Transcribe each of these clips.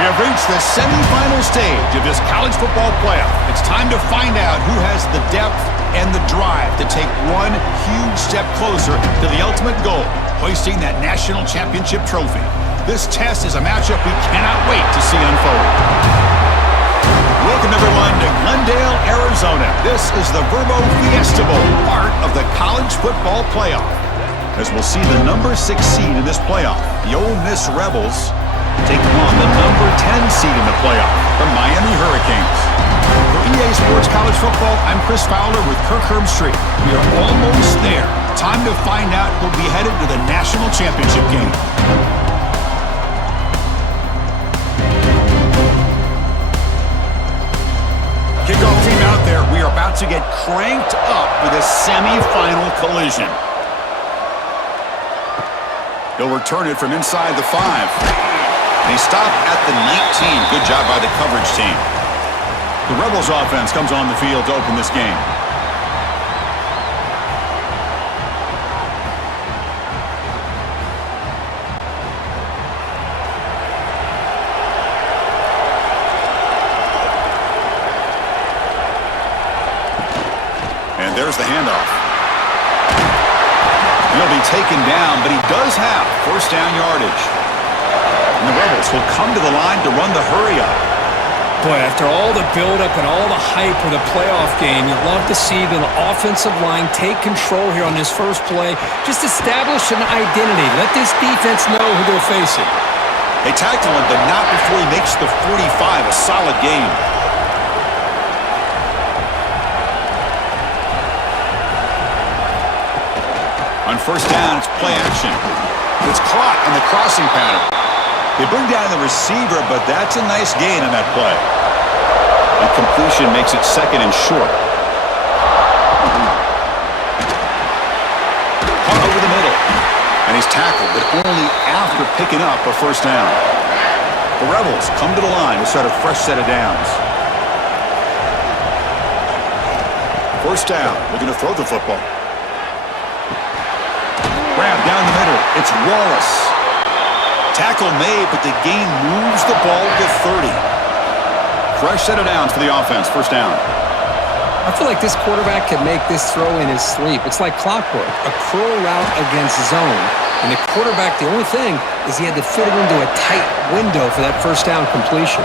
We have reached the semifinal stage of this college football playoff. It's time to find out who has the depth and the drive to take one huge step closer to the ultimate goal, hoisting that national championship trophy. This test is a matchup we cannot wait to see unfold. Welcome, everyone, to Glendale, Arizona. This is the Fiesta Bowl, part of the college football playoff. As we'll see the number 6 seed in this playoff, the Ole Miss Rebels, take on the number 10 seed in the playoff, the Miami Hurricanes. For EA Sports College Football, I'm Chris Fowler with Kirk Herbstreit. We are almost there. Time to find out who'll be headed to the national championship game. Kickoff team out there. We are about to get cranked up with a semifinal collision. He'll return it from inside the 5. They stop at the 19. Good job by the coverage team. The Rebels offense comes on the field to open this game. And there's the handoff. He'll be taken down, but he does have first down yardage. And the Rebels will come to the line to run the hurry-up. Boy, after all the build-up and all the hype of the playoff game, you'd love to see the offensive line take control here on this first play. Just establish an identity. Let this defense know who they're facing. They tackle him, but not before he makes the 45. A solid game. On first down, it's play action. It's caught on the crossing pattern. They bring down the receiver, but that's a nice gain on that play. And completion makes it second and short. Caught over the middle. And he's tackled, but only after picking up a first down. The Rebels come to the line to start a fresh set of downs. First down, looking to throw the football. Grab down the middle. It's Wallace. Tackle made, but the gain moves the ball to 30. Fresh set of downs for the offense. First down. I feel like this quarterback can make this throw in his sleep. It's like clockwork. A curl route against zone. And the quarterback, the only thing is he had to fit it into a tight window for that first down completion.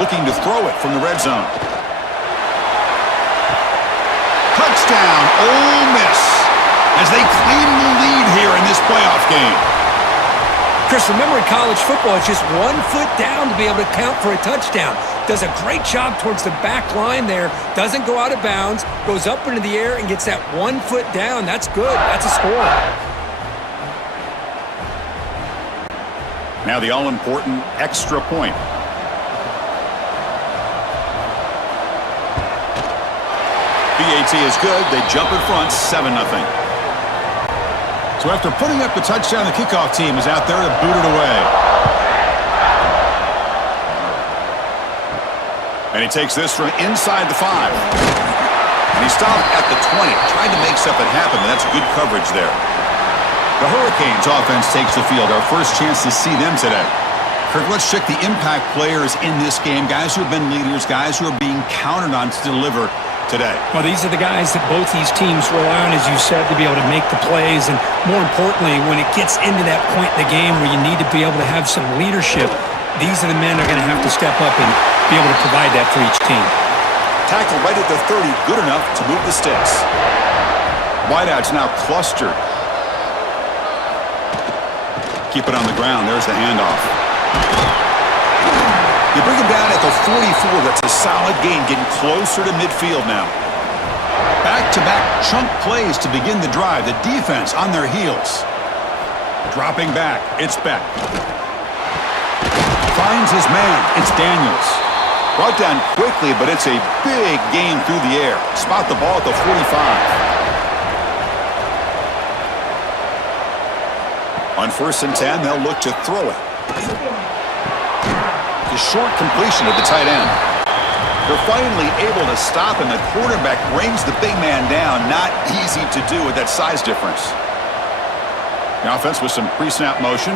Looking to throw it from the red zone. Touchdown, Ole Miss, as they claim the lead here in this playoff game. Chris, remember in college football, it's just 1 foot down to be able to count for a touchdown. Does a great job towards the back line there. Doesn't go out of bounds. Goes up into the air and gets that 1 foot down. That's good. That's a score. Now the all-important extra point. PAT is good. They jump in front, 7-0. So after putting up the touchdown, the kickoff team is out there to boot it away. And he takes this from inside the 5. And he stopped at the 20, trying to make something happen, but that's good coverage there. The Hurricanes offense takes the field. Our first chance to see them today. Kirk, let's check the impact players in this game. Guys who have been leaders, guys who are being counted on to deliver today. Well, these are the guys that both these teams rely on, as you said, to be able to make the plays. And more importantly, when it gets into that point in the game where you need to be able to have some leadership, these are the men that are going to have to step up and be able to provide that for each team. Tackle right at the 30, good enough to move the sticks. Wideouts now clustered. Keep it on the ground. There's the handoff. You bring him down at the 44. That's a solid gain, getting closer to midfield now. Back-to-back chunk plays to begin the drive. The defense on their heels. Dropping back. It's Beck. Finds his man. It's Daniels. Brought down quickly, but it's a big gain through the air. Spot the ball at the 45. On 1st and 10, they'll look to throw it. The short completion at the tight end. They're finally able to stop, and the quarterback brings the big man down. Not easy to do with that size difference. The offense with some pre-snap motion.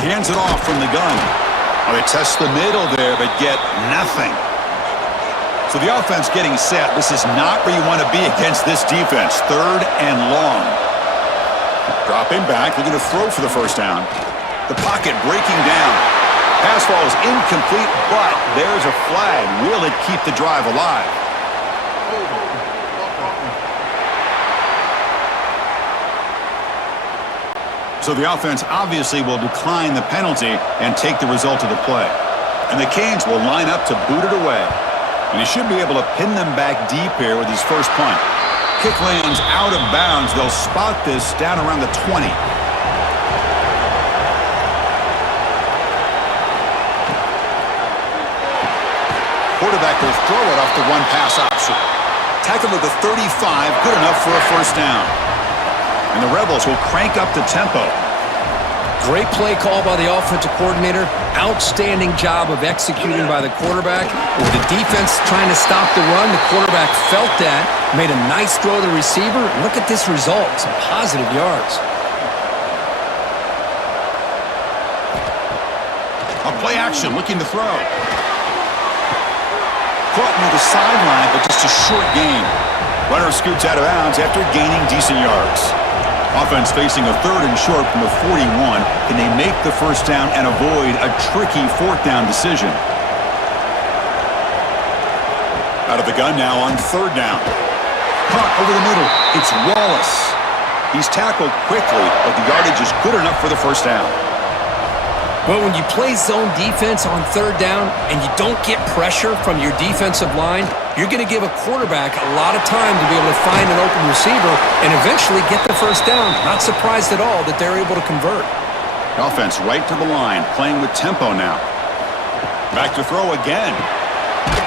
He hands it off from the gun. Oh, they test the middle there, but get nothing. So the offense getting set. This is not where you want to be against this defense. 3rd and long. Dropping back, looking to throw for the first down. The pocket breaking down. Pass ball is incomplete, but there's a flag. Will it keep the drive alive? So the offense obviously will decline the penalty and take the result of the play. And the Canes will line up to boot it away. And he should be able to pin them back deep here with his first punt. Kick lands out of bounds. They'll spot this down around the 20. Quarterback will throw it off the one-pass option. Tackle at the 35, good enough for a first down. And the Rebels will crank up the tempo. Great play call by the offensive coordinator. Outstanding job of executing by the quarterback. With the defense trying to stop the run, the quarterback felt that, made a nice throw to the receiver. Look at this result, some positive yards. A play action, looking to throw. Caught near the sideline, but just a short gain. Runner scoots out of bounds after gaining decent yards. Offense facing a 3rd and short from the 41. Can they make the first down and avoid a tricky 4th down decision? Out of the gun now on 3rd down. Caught over the middle. It's Wallace. He's tackled quickly, but the yardage is good enough for the first down. Well, when you play zone defense on 3rd down and you don't get pressure from your defensive line, you're going to give a quarterback a lot of time to be able to find an open receiver and eventually get the first down. Not surprised at all that they're able to convert. Offense right to the line, playing with tempo now. Back to throw again.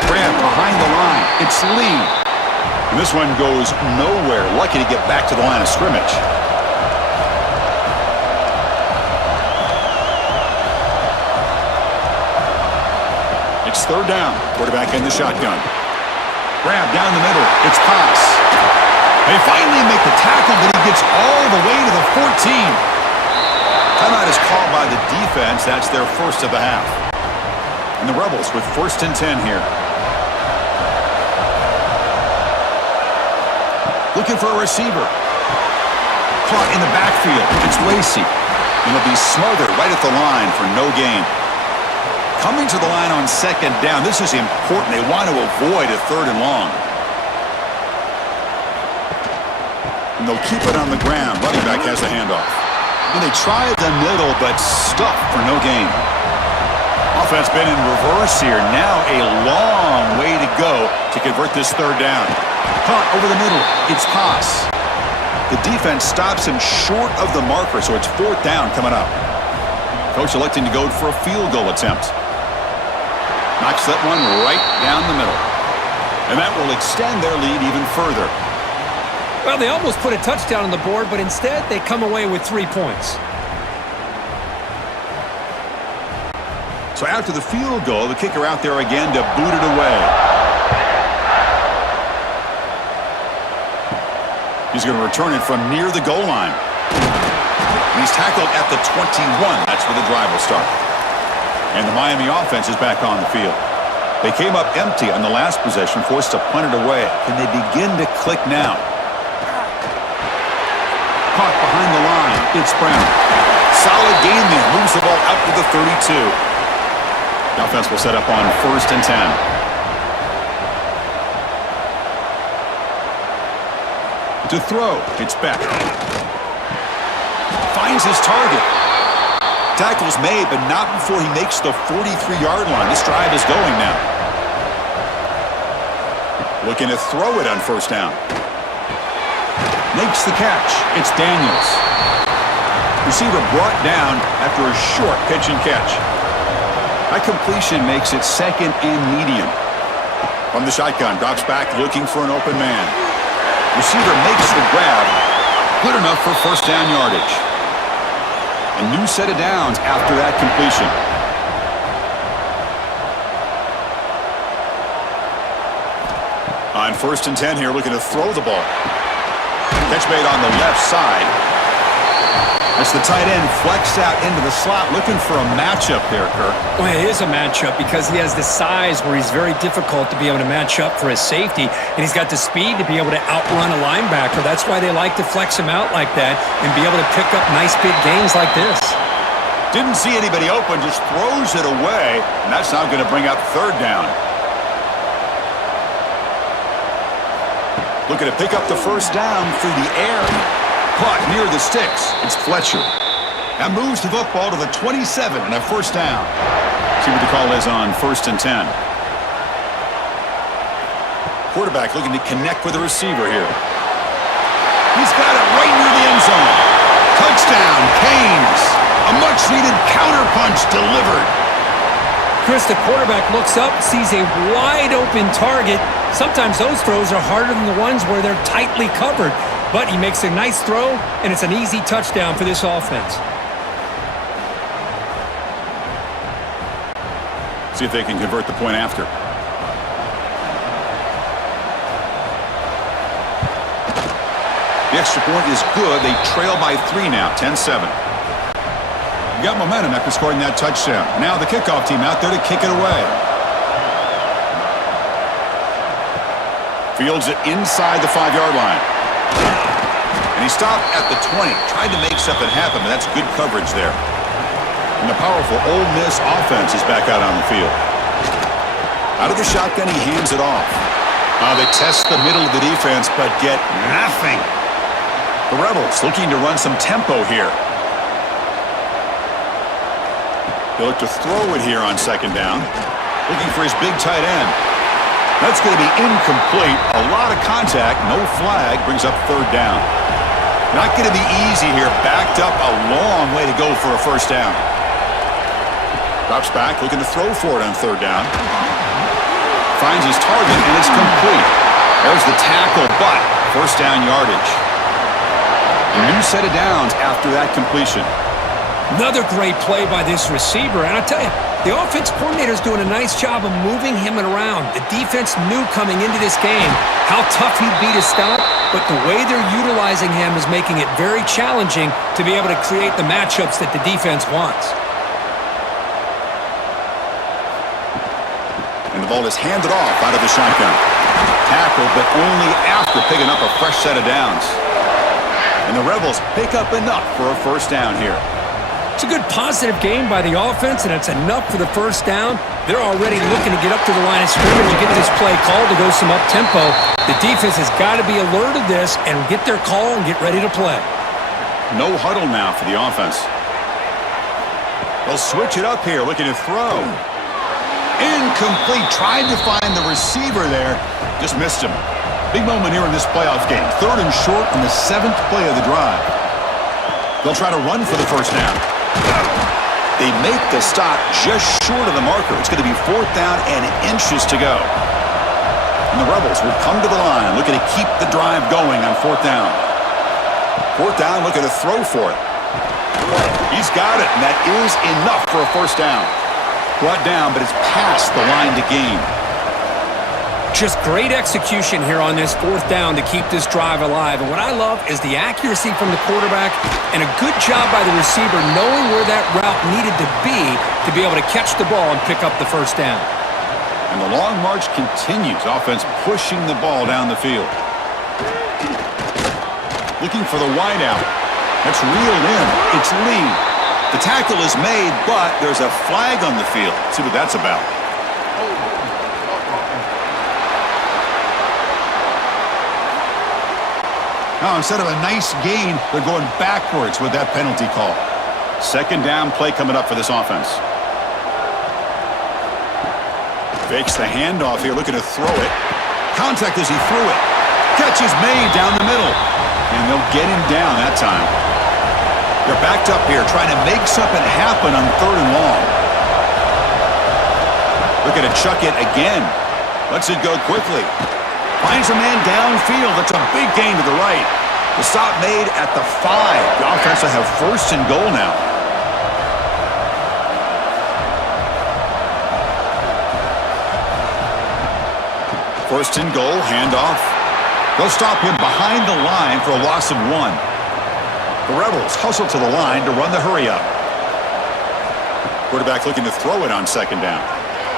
Graham behind the line. It's Lee. And this one goes nowhere. Lucky to get back to the line of scrimmage. It's 3rd down. Quarterback in the shotgun. Grab down the middle. It's pass. They finally make the tackle, but he gets all the way to the 14. Timeout is called by the defense. That's their first of the half. And the Rebels with 1st and 10 here. Looking for a receiver. Caught in the backfield. It's Lacey. And he'll be smothered right at the line for no gain. Coming to the line on 2nd down. This is important. They want to avoid a 3rd and long. And they'll keep it on the ground. Running back has the handoff. And they try the middle, but stuffed for no gain. Offense been in reverse here. Now a long way to go to convert this 3rd down. Caught over the middle. It's pass. The defense stops him short of the marker, so it's 4th down coming up. Coach electing to go for a field goal attempt. Knocks that one right down the middle. And that will extend their lead even further. Well, they almost put a touchdown on the board, but instead they come away with 3 points. So after the field goal, the kicker out there again to boot it away. He's going to return it from near the goal line. He's tackled at the 21. That's where the drive will start. And the Miami offense is back on the field. They came up empty on the last possession, forced to punt it away. Can they begin to click now? Caught behind the line. It's Brown. Solid game there. Moves the ball out to the 32. The offense will set up on 1st and 10. To throw. It's Beck. Finds his target. Tackle's made, but not before he makes the 43-yard line. This drive is going now. Looking to throw it on 1st down. Makes the catch. It's Daniels. Receiver brought down after a short pitch and catch. That completion makes it 2nd and medium. From the shotgun, drops back looking for an open man. Receiver makes the grab. Good enough for 1st down yardage. A new set of downs after that completion. On 1st and 10 here, looking to throw the ball. Catch made on the left side. That's the tight end flexed out into the slot, looking for a matchup there, Kirk. Well, it is a matchup because he has the size where he's very difficult to be able to match up for his safety, and he's got the speed to be able to outrun a linebacker. That's why they like to flex him out like that and be able to pick up nice big gains like this. Didn't see anybody open, just throws it away, and that's now going to bring up 3rd down. Looking to pick up the 1st down through the air. Caught near the sticks. It's Fletcher. That moves the football to the 27 and a 1st down. See what the call is on 1st and 10. Quarterback looking to connect with the receiver here. He's got it right near the end zone. Touchdown, Canes. A much-needed counterpunch delivered. Chris, the quarterback looks up, sees a wide-open target. Sometimes those throws are harder than the ones where they're tightly covered. But he makes a nice throw, and it's an easy touchdown for this offense. See if they can convert the point after. The extra point is good. They trail by 3 now, 10-7. You got momentum after scoring that touchdown. Now the kickoff team out there to kick it away. Fields it inside the 5-yard line. And he stopped at the 20. Tried to make something happen, but that's good coverage there. And the powerful Ole Miss offense is back out on the field. Out of the shotgun, he hands it off. They test the middle of the defense, but get nothing. The Rebels looking to run some tempo here. They look to throw it here on 2nd down. Looking for his big tight end. That's going to be incomplete. A lot of contact. No flag. Brings up 3rd down. Not going to be easy here. Backed up a long way to go for a 1st down. Drops back. Looking to throw for it on 3rd down. Finds his target, and it's complete. There's the tackle, but 1st down yardage. A new set of downs after that completion. Another great play by this receiver. And I tell you, the offense coordinator is doing a nice job of moving him around. The defense knew coming into this game how tough he'd be to stop, but the way they're utilizing him is making it very challenging to be able to create the matchups that the defense wants. And the ball is handed off out of the shotgun. Tackled, but only after picking up a fresh set of downs. And the Rebels pick up enough for a 1st down here. It's a good positive game by the offense, and it's enough for the 1st down. They're already looking to get up to the line of scrimmage and get this play called to go some up-tempo. The defense has got to be alert of this and get their call and get ready to play. No huddle now for the offense. They'll switch it up here, looking to throw. Incomplete. Tried to find the receiver there. Just missed him. Big moment here in this playoff game. 3rd and short on the 7th play of the drive. They'll try to run for the 1st down. They make the stop just short of the marker. It's going to be 4th down and inches to go. And the Rebels will come to the line, looking to keep the drive going on 4th down. 4th down, looking to throw for it. He's got it, and that is enough for a 1st down. Brought down, but it's past the line to gain. Just great execution here on this 4th down to keep this drive alive. And what I love is the accuracy from the quarterback and a good job by the receiver knowing where that route needed to be able to catch the ball and pick up the 1st down. And the long march continues. Offense pushing the ball down the field. Looking for the wideout. That's reeled in. It's Lee. The tackle is made, but there's a flag on the field. Let's see what that's about. Now, instead of a nice gain, they're going backwards with that penalty call. 2nd down play coming up for this offense. Fakes the handoff here, looking to throw it. Contact as he threw it. Catch is made down the middle. And they'll get him down that time. They're backed up here, trying to make something happen on 3rd and long. Looking to chuck it again. Lets it go quickly. Finds a man downfield. That's a big gain to the right. The stop made at the 5. The offense will have 1st and goal now. First and goal, handoff. They'll stop him behind the line for a loss of 1. The Rebels hustle to the line to run the hurry-up. Quarterback looking to throw it on second down.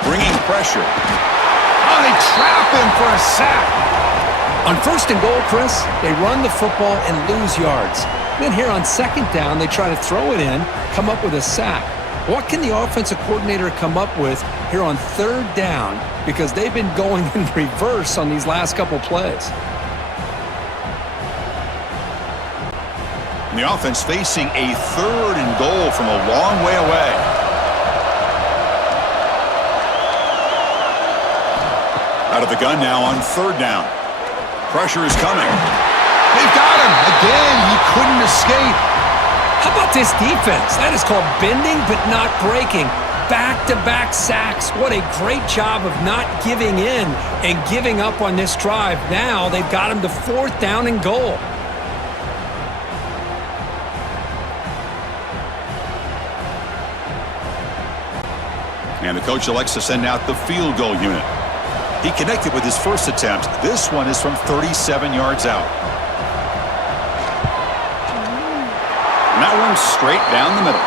Bringing pressure. Oh, they trap him for a sack. On first and goal, Chris, they run the football and lose yards. Then here on second down, they try to throw it in, come up with a sack. What can the offensive coordinator come up with here on third down? Because they've been going in reverse on these last couple plays. And the offense facing a third and goal from a long way away. Out of the gun now on third down. Pressure is coming. They've got him. Again, he couldn't escape. How about this defense? That is called bending but not breaking. Back-to-back sacks. What a great job of not giving in and giving up on this drive. Now they've got him to fourth down and goal. And the coach elects to send out the field goal unit. He connected with his first attempt. This one is from 37 yards out. And that one's straight down the middle.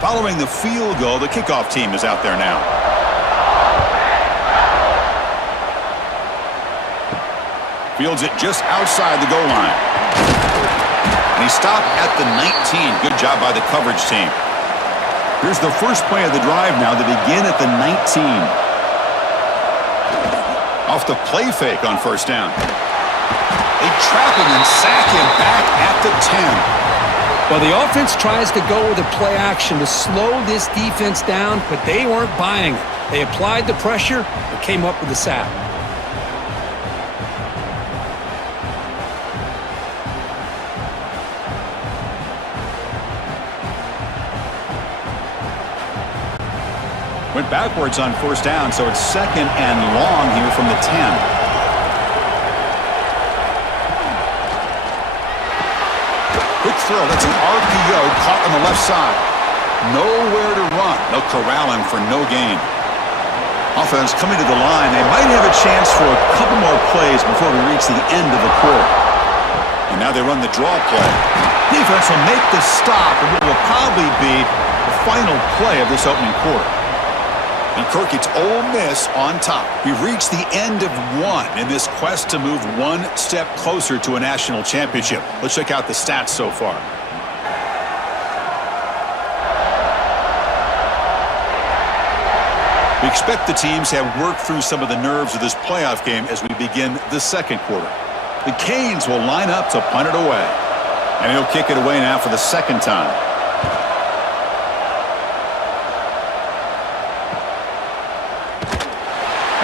Following the field goal, the kickoff team is out there now. Fields it just outside the goal line. And he stopped at the 19. Good job by the coverage team. Here's the first play of the drive now to begin at the 19. Off the play fake on first down. They trap him and sack him back at the 10. Well, the offense tries to go with a play action to slow this defense down, but they weren't buying it. They applied the pressure and came up with a sack. Went backwards on first down, so it's second and long here from the 10. Quick throw, that's an RPO caught on the left side. Nowhere to run. They'll corral him for no gain. Offense coming to the line. They might have a chance for a couple more plays before we reach the end of the quarter. And now they run the draw play. Defense will make the stop, and what will probably be the final play of this opening quarter. And Kirk, it's Ole Miss on top. We've reached the end of one in this quest to move one step closer to a national championship. Let's check out the stats so far. We expect the teams have worked through some of the nerves of this playoff game as we begin the second quarter. The Canes will line up to punt it away. And he'll kick it away now for the second time.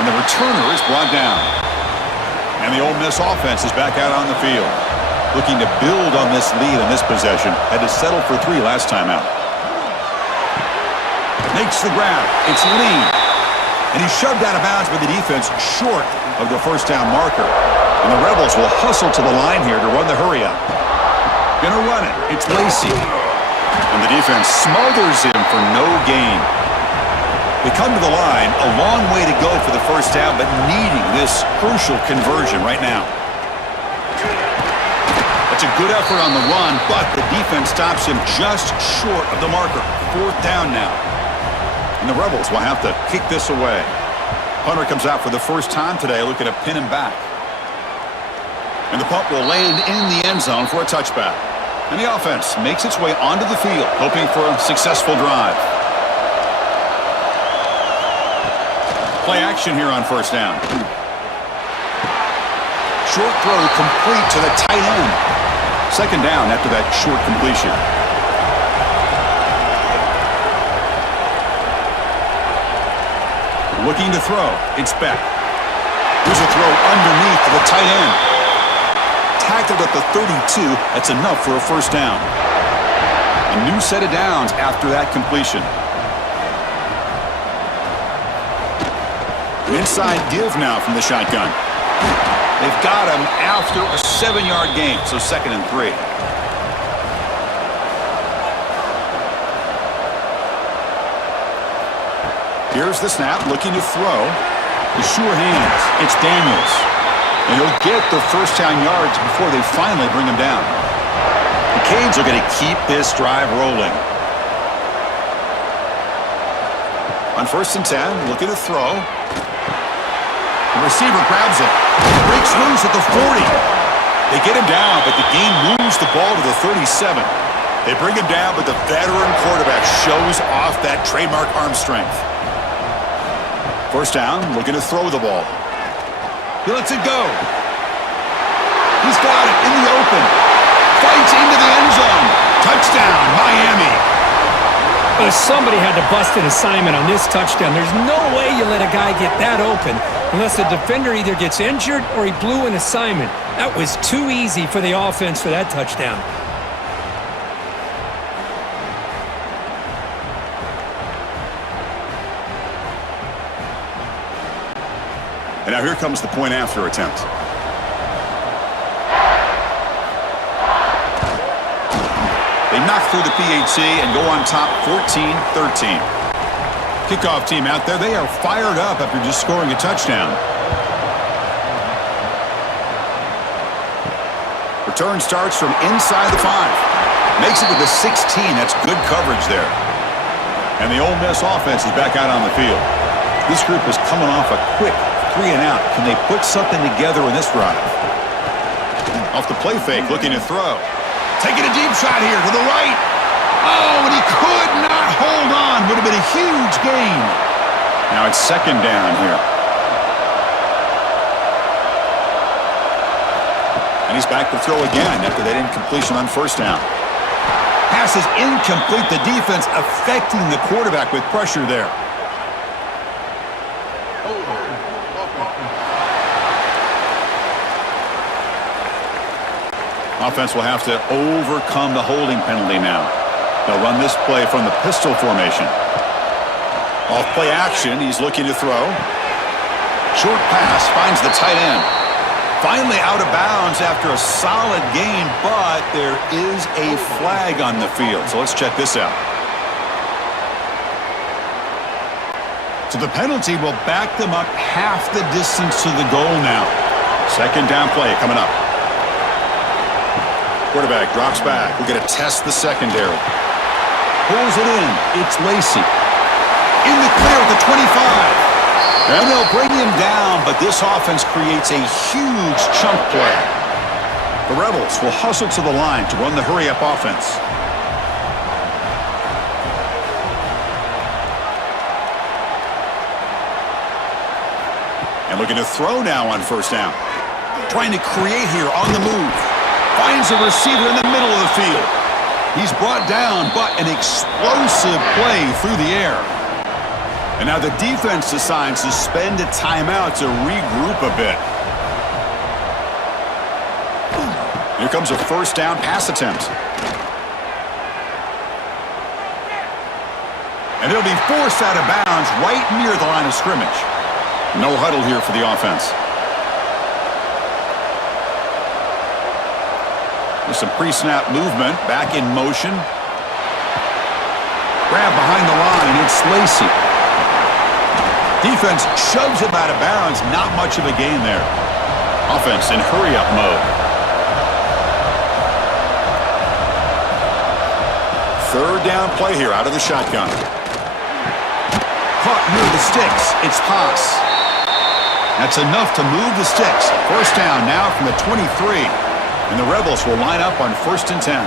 And the returner is brought down. And the Ole Miss offense is back out on the field. Looking to build on this lead in this possession. Had to settle for 3 last time out. Makes the grab. It's Lee. And he's shoved out of bounds by the defense short of the first down marker. And the Rebels will hustle to the line here to run the hurry-up. Gonna run it. It's Lacey. And the defense smothers him for no gain. They come to the line, a long way to go for the first down, but needing this crucial conversion right now. That's a good effort on the run, but the defense stops him just short of the marker. Fourth down now. And the Rebels will have to kick this away. Punter comes out for the first time today, looking to pin him back. And the punt will land in the end zone for a touchback. And the offense makes its way onto the field, hoping for a successful drive. Play action here on first down. Short throw complete to the tight end. Second down after that short completion. Looking to throw. It's Beck. Here's a throw underneath to the tight end. Tackled at the 32. That's enough for a first down. A new set of downs after that completion. Inside give now from the shotgun. They've got him after a 7-yard gain, so 2nd and 3. Here's the snap, looking to throw. The sure hands. It's Daniels. And he'll get the first down yards before they finally bring him down. The Canes are going to keep this drive rolling. On 1st and 10, looking to throw. The receiver grabs it. Breaks loose at the 40. They get him down, but the game moves the ball to the 37. They bring him down, but the veteran quarterback shows off that trademark arm strength. 1st down, looking to throw the ball. He lets it go. He's got it in the open. Fights into the end zone. Touchdown, Miami. Somebody had to bust an assignment on this touchdown. There's no way you let a guy get that open unless the defender either gets injured or he blew an assignment. That was too easy for the offense for that touchdown. And now here comes the point after attempt. They knock through the PAT and go on top 14-13. Kickoff team out there, they are fired up after just scoring a touchdown. Return starts from inside the 5. Makes it to the 16. That's good coverage there. And the Ole Miss offense is back out on the field. This group is coming off a quick 3 and out. Can they put something together in this drive? Off the play fake, looking to throw. Taking a deep shot here to the right. Oh, and he could not hold on. Would have been a huge gain. Now it's 2nd down here. And he's back to throw again after that incompletion on 1st down. Pass is incomplete. The defense affecting the quarterback with pressure there. Offense will have to overcome the holding penalty now. They'll run this play from the pistol formation. Off play action, he's looking to throw. Short pass finds the tight end. Finally out of bounds after a solid gain, but there is a flag on the field. So let's check this out. So the penalty will back them up half the distance to the goal now. 2nd down play coming up. Quarterback drops back. We're going to test the secondary. Pulls it in. It's Lacey. In the clear at the 25. And they'll bring him down, but this offense creates a huge chunk play. The Rebels will hustle to the line to run the hurry-up offense. And looking to throw now on 1st down. Trying to create here on the move. Finds a receiver in the middle of the field. He's brought down, but an explosive play through the air. And now the defense decides to spend a timeout to regroup a bit. Here comes a 1st down pass attempt. And he'll be forced out of bounds right near the line of scrimmage. No huddle here for the offense. Some pre-snap movement, back in motion. Grab behind the line, it's Lacey. Defense shoves him out of bounds, not much of a gain there. Offense in hurry-up mode. 3rd down play here out of the shotgun. Caught near the sticks, it's Haas. That's enough to move the sticks. 1st down now from the 23. And the Rebels will line up on 1st and 10.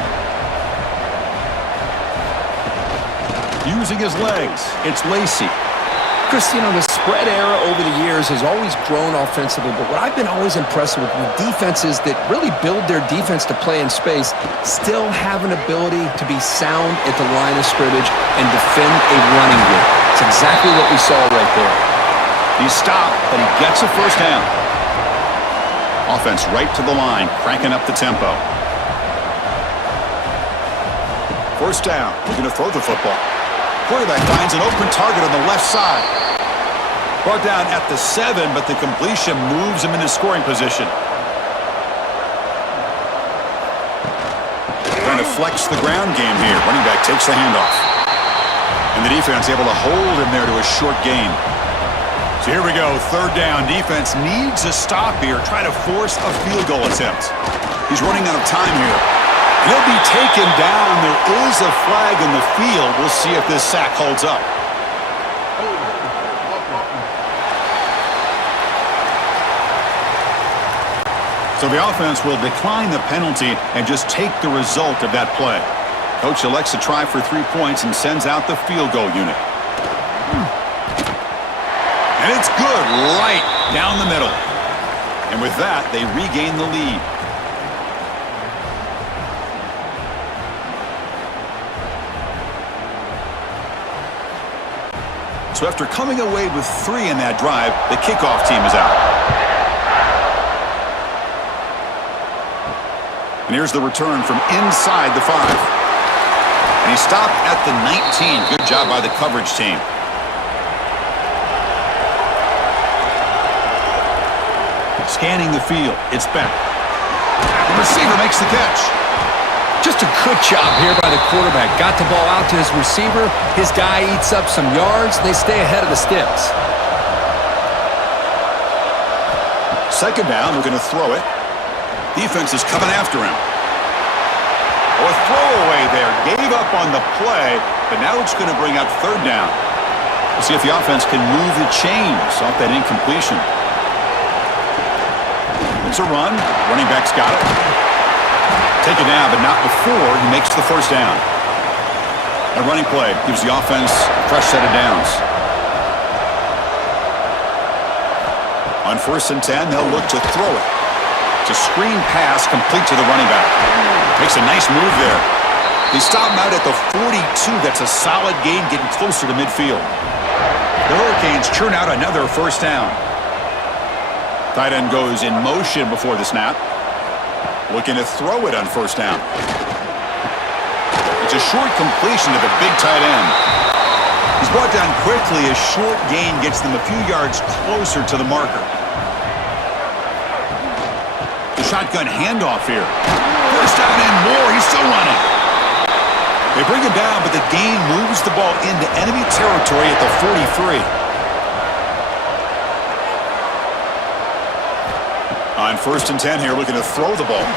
Using his legs, it's Lacey. Chris, you know, the spread era over the years has always grown offensively, but what I've been always impressed with defenses that really build their defense to play in space still have an ability to be sound at the line of scrimmage and defend a running game. It's exactly what we saw right there. He's stopped, but he gets a 1st down. Offense right to the line, cranking up the tempo. 1st down, looking to throw the football. Quarterback finds an open target on the left side. Brought down at the 7, but the completion moves him into scoring position. Trying to flex the ground game here. Running back takes the handoff. And the defense able to hold him there to a short gain. So here we go, 3rd down. Defense needs a stop here, trying to force a field goal attempt. He's running out of time here. He'll be taken down. There is a flag in the field. We'll see if this sack holds up. So the offense will decline the penalty and just take the result of that play. Coach elects to try for 3 points and sends out the field goal unit. And it's good, right down the middle. And with that, they regain the lead. So after coming away with 3 in that drive, the kickoff team is out. And here's the return from inside the 5. And he stopped at the 19. Good job by the coverage team. Scanning the field. It's back. The receiver makes the catch. Just a good job here by the quarterback. Got the ball out to his receiver. His guy eats up some yards. They stay ahead of the sticks. 2nd down. We're going to throw it. Defense is coming after him. A throwaway there. Gave up on the play, but now it's going to bring up 3rd down. We'll see if the offense can move the chains off that incompletion. It's a run. Running back's got it. Taken down, but not before he makes the 1st down. A running play gives the offense a fresh set of downs. On 1st and 10, they'll look to throw it. It's a screen pass complete to the running back. Makes a nice move there. They stop him out at the 42. That's a solid gain, getting closer to midfield. The Hurricanes churn out another 1st down. Tight end goes in motion before the snap. Looking to throw it on 1st down. It's a short completion to the big tight end. He's brought down quickly. A short gain gets them a few yards closer to the marker. The shotgun handoff here. 1st down and more. He's still running. They bring him down, but the gain moves the ball into enemy territory at the 43. On 1st and 10 here, looking to throw the ball.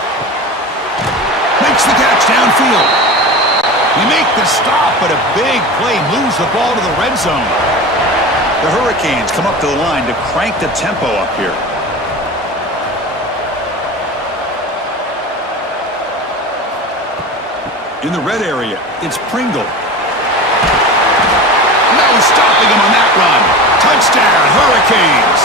Makes the catch downfield. You make the stop, but a big play moves the ball to the red zone. The Hurricanes come up to the line to crank the tempo up here. In the red area, it's Pringle. No stopping him on that run. Touchdown, Hurricanes.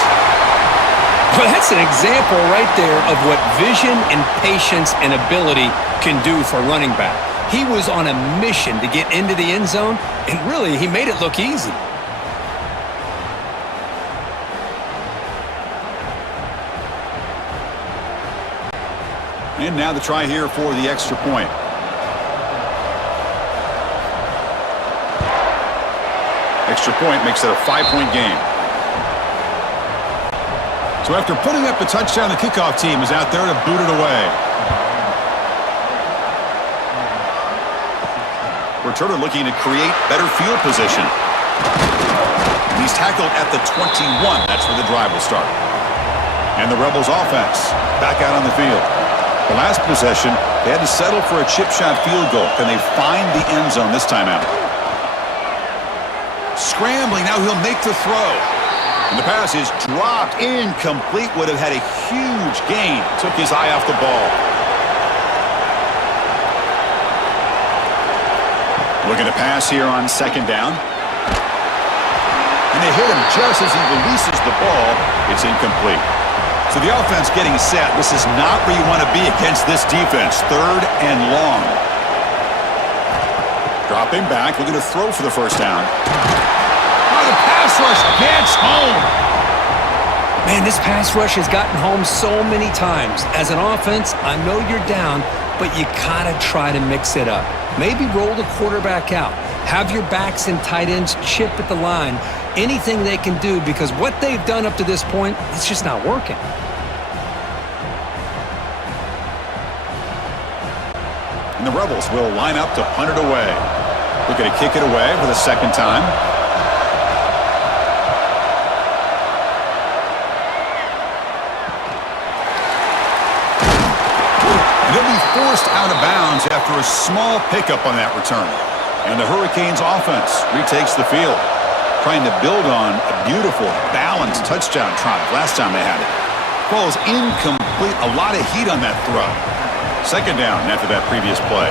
Well, that's an example right there of what vision and patience and ability can do for running back. He was on a mission to get into the end zone, and really, he made it look easy. And now the try here for the extra point. Extra point makes it a 5-point game. So after putting up the touchdown, the kickoff team is out there to boot it away. Returner looking to create better field position. And he's tackled at the 21. That's where the drive will start. And the Rebels offense back out on the field. The last possession, they had to settle for a chip shot field goal. Can they find the end zone this time out? Scrambling, now he'll make the throw. And the pass is dropped, incomplete. Would have had a huge gain. Took his eye off the ball. Looking to pass here on 2nd down. And they hit him just as he releases the ball. It's incomplete. So the offense getting set. This is not where you want to be against this defense. 3rd and long. Dropping back, looking to throw for the 1st down. Oh, the pass rush gets home. Man, this pass rush has gotten home so many times. As an offense, I know you're down, but you gotta try to mix it up. Maybe roll the quarterback out. Have your backs and tight ends chip at the line. Anything they can do, because what they've done up to this point, it's just not working. And the Rebels will line up to punt it away. Looking to kick it away for the second time. And he'll be forced out of bounds after a small pickup on that return. And the Hurricanes offense retakes the field, trying to build on a beautiful, balanced touchdown drive last time they had it. Ball is incomplete. A lot of heat on that throw. Second down after that previous play.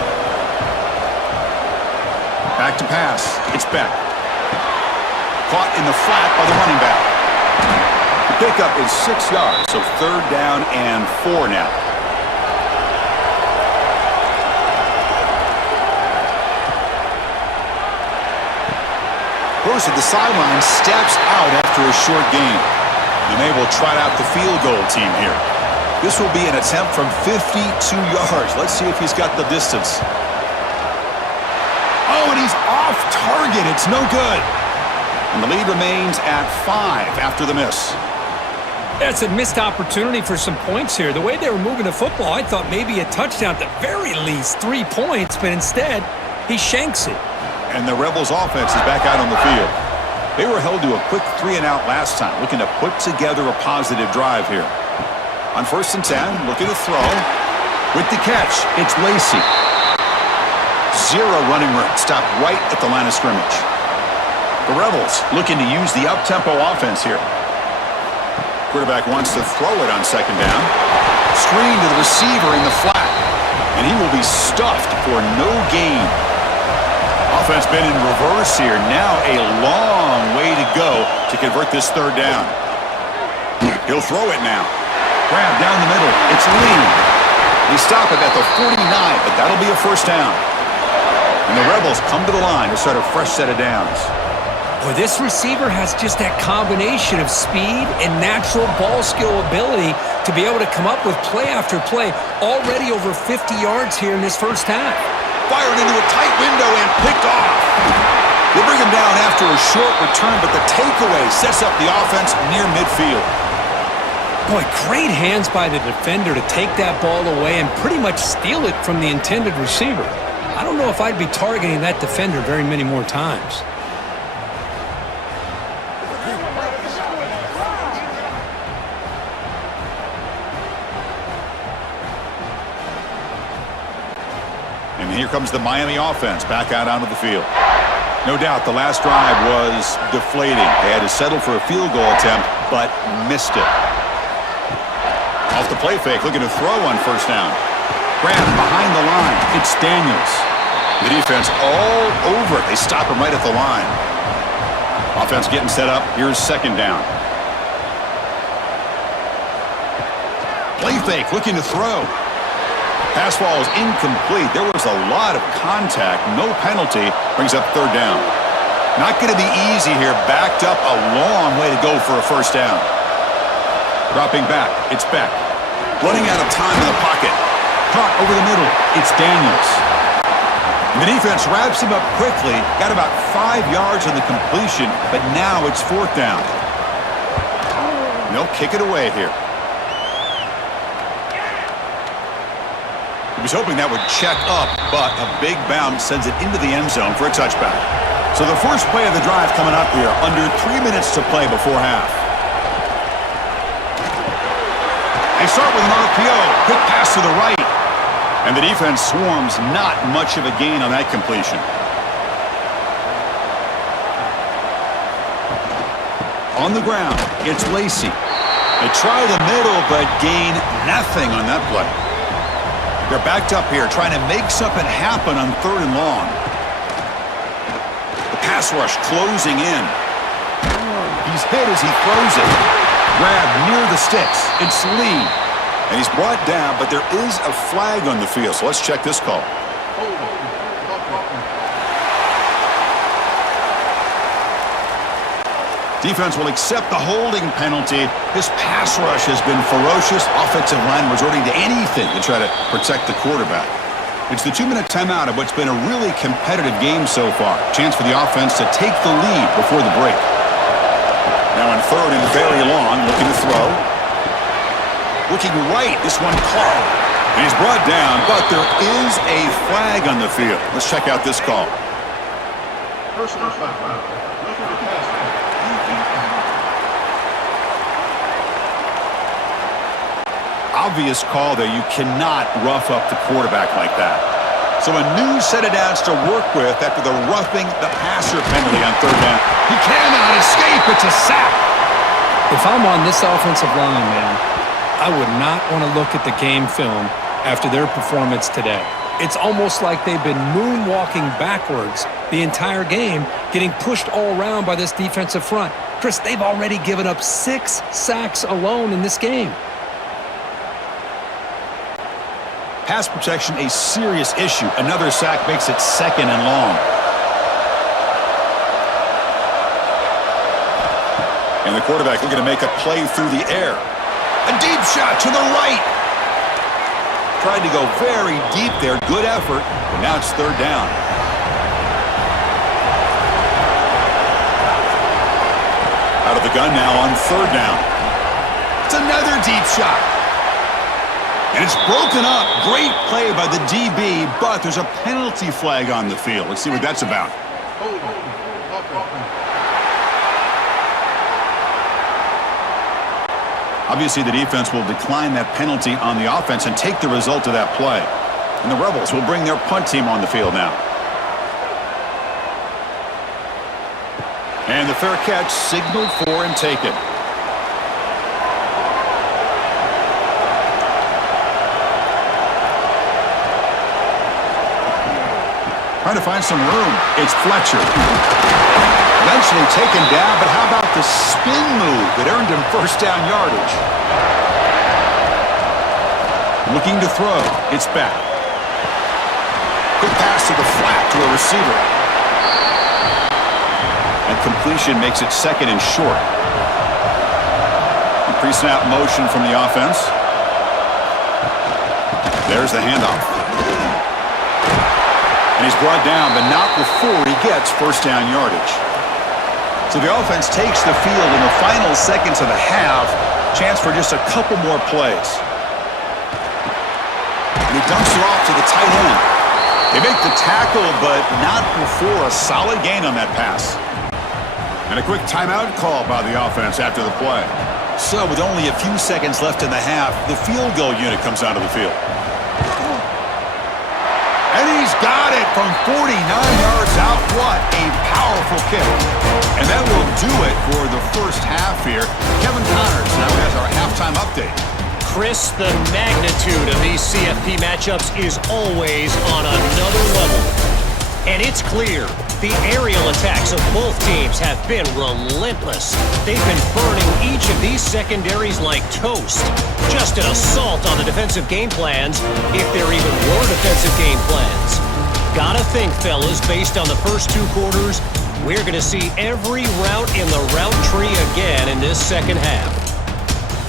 Back to pass. It's Beck. Caught in the flat by the running back. The pickup is 6 yards, so third down and 4 now. Bruce at the sideline steps out after a short gain. And they will trot out the field goal team here. This will be an attempt from 52 yards. Let's see if he's got the distance. Oh, and he's off target. It's no good. And the lead remains at 5 after the miss. That's a missed opportunity for some points here. The way they were moving the football, I thought maybe a touchdown, at the very least 3 points, but instead he shanks it. And the Rebels offense is back out on the field. They were held to a quick 3-and-out last time, looking to put together a positive drive here. On 1st and 10, looking to throw. With the catch, it's Lacey. 0 running room, stopped right at the line of scrimmage. The Rebels looking to use the up-tempo offense here. Quarterback wants to throw it on 2nd down. Screen to the receiver in the flat. And he will be stuffed for no gain. Offense been in reverse here. Now a long way to go to convert this 3rd down. He'll throw it now. Grab down the middle. It's Lee. They stop it at the 49, but that'll be a 1st down. And the Rebels come to the line to start a fresh set of downs. Boy, this receiver has just that combination of speed and natural ball skill ability to be able to come up with play after play. Already over 50 yards here in this 1st half. Fired into a tight window and picked off. They bring him down after a short return, but the takeaway sets up the offense near midfield. Boy, great hands by the defender to take that ball away and pretty much steal it from the intended receiver. I don't know if I'd be targeting that defender very many more times. And here comes the Miami offense back out onto the field. No doubt the last drive was deflating. They had to settle for a field goal attempt, but missed it. Off the play fake, looking to throw on 1st down. Grab behind the line. It's Daniels. The defense all over it. They stop him right at the line. Offense getting set up. Here's 2nd down. Play fake, looking to throw. Pass ball is incomplete. There was a lot of contact. No penalty. Brings up 3rd down. Not going to be easy here. Backed up a long way to go for a 1st down. Dropping back. It's Beck. Running out of time in the pocket. Caught over the middle. It's Daniels. And the defense wraps him up quickly. Got about 5 yards on the completion, but now it's 4th down. And they'll kick it away here. He was hoping that would check up, but a big bounce sends it into the end zone for a touchback. So the first play of the drive coming up here, under 3 minutes to play before half. They start with an RPO, quick pass to the right. And the defense swarms, not much of a gain on that completion. On the ground, it's Lacey. They try the middle, but gain nothing on that play. They're backed up here, trying to make something happen on 3rd and long. The pass rush closing in. He's hit as he throws it. Grab near the sticks. It's Lee. And he's brought down, but there is a flag on the field, so let's check this call. Defense will accept the holding penalty. This pass rush has been ferocious. Offensive line resorting to anything to try to protect the quarterback. It's the 2-minute timeout of what's been a really competitive game so far. Chance for the offense to take the lead before the break. Now on third and very long, looking to throw. Looking right, this one caught. And he's brought down, but there is a flag on the field. Let's check out this call. Personal foul. Obvious call there. You cannot rough up the quarterback like that. So a new set of downs to work with after the roughing the passer penalty on third down. He cannot escape. It's a sack. If I'm on this offensive line, man, I would not want to look at the game film after their performance today. It's almost like they've been moonwalking backwards the entire game, getting pushed all around by this defensive front. Chris, they've already given up 6 sacks alone in this game. Pass protection, a serious issue. Another sack makes it 2nd and long. And the quarterback looking to make a play through the air. A deep shot to the right. Tried to go very deep there. Good effort. But now it's third down. Out of the gun now on third down. It's another deep shot. And it's broken up. Great play by the DB, but there's a penalty flag on the field. Let's see what that's about. Obviously, the defense will decline that penalty on the offense and take the result of that play. And the Rebels will bring their punt team on the field now. And the fair catch signaled for and taken. Trying to find some room. It's Fletcher. Eventually taken down, but how about the spin move that earned him first down yardage? Looking to throw. It's back. Quick pass to the flat to a receiver. And completion makes it 2nd and short. Pre-snap motion from the offense. There's the handoff. And he's brought down, but not before he gets first down yardage. So the offense takes the field in the final seconds of the half. Chance for just a couple more plays. And he dumps it off to the tight end. They make the tackle, but not before a solid gain on that pass. And a quick timeout call by the offense after the play. So with only a few seconds left in the half, the field goal unit comes out of the field. And he's got it from 49 yards out. What a powerful kick. And that will do it for the first half here. Kevin Connors now has our halftime update. Chris, the magnitude of these CFP matchups is always on another level. And it's clear, the aerial attacks of both teams have been relentless. They've been burning each of these secondaries like toast. Just an assault on the defensive game plans, if there even were defensive game plans. Gotta think, fellas, based on the first 2 quarters, we're gonna see every route in the route tree again in this second half.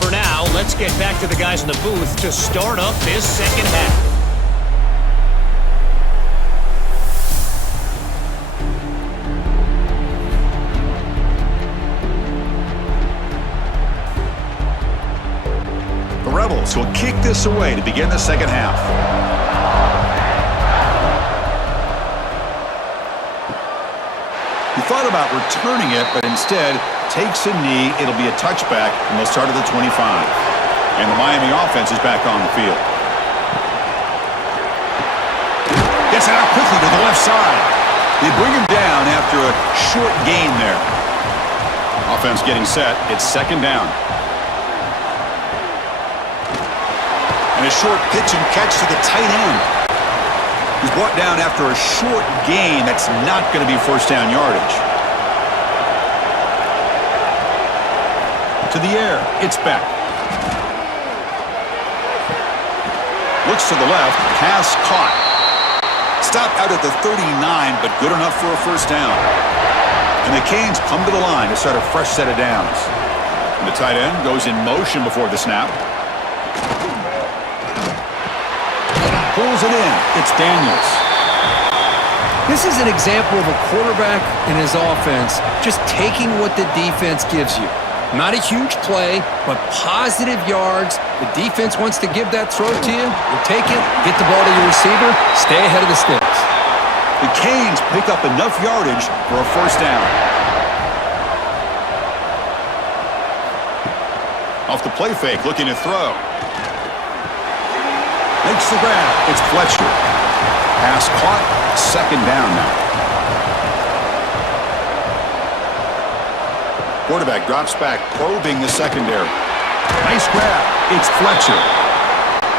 For now, let's get back to the guys in the booth to start up this second half. The Rebels will kick this away to begin the second half. He thought about returning it, but instead takes a knee. It'll be a touchback, and they'll start at the 25. And the Miami offense is back on the field. Gets it out quickly to the left side. They bring him down after a short gain there. Offense getting set. It's second down. And a short pitch and catch to the tight end. He's brought down after a short gain. That's not going to be first down yardage. To the air. It's back. Looks to the left. Pass caught. Stopped out at the 39, but good enough for a first down. And the Canes come to the line to start a fresh set of downs. And the tight end goes in motion before the snap. pulls it in. It's Daniels. This is an example of a quarterback and his offense just taking what the defense gives you. Not a huge play, but positive yards. The defense wants to give that throw to you. You take it, get the ball to your receiver, stay ahead of the sticks. The Canes pick up enough yardage for a first down. Off the play fake, looking to throw. Makes the grab. It's Fletcher. Pass caught. Second down now. Quarterback drops back, probing the secondary. Nice grab. It's Fletcher.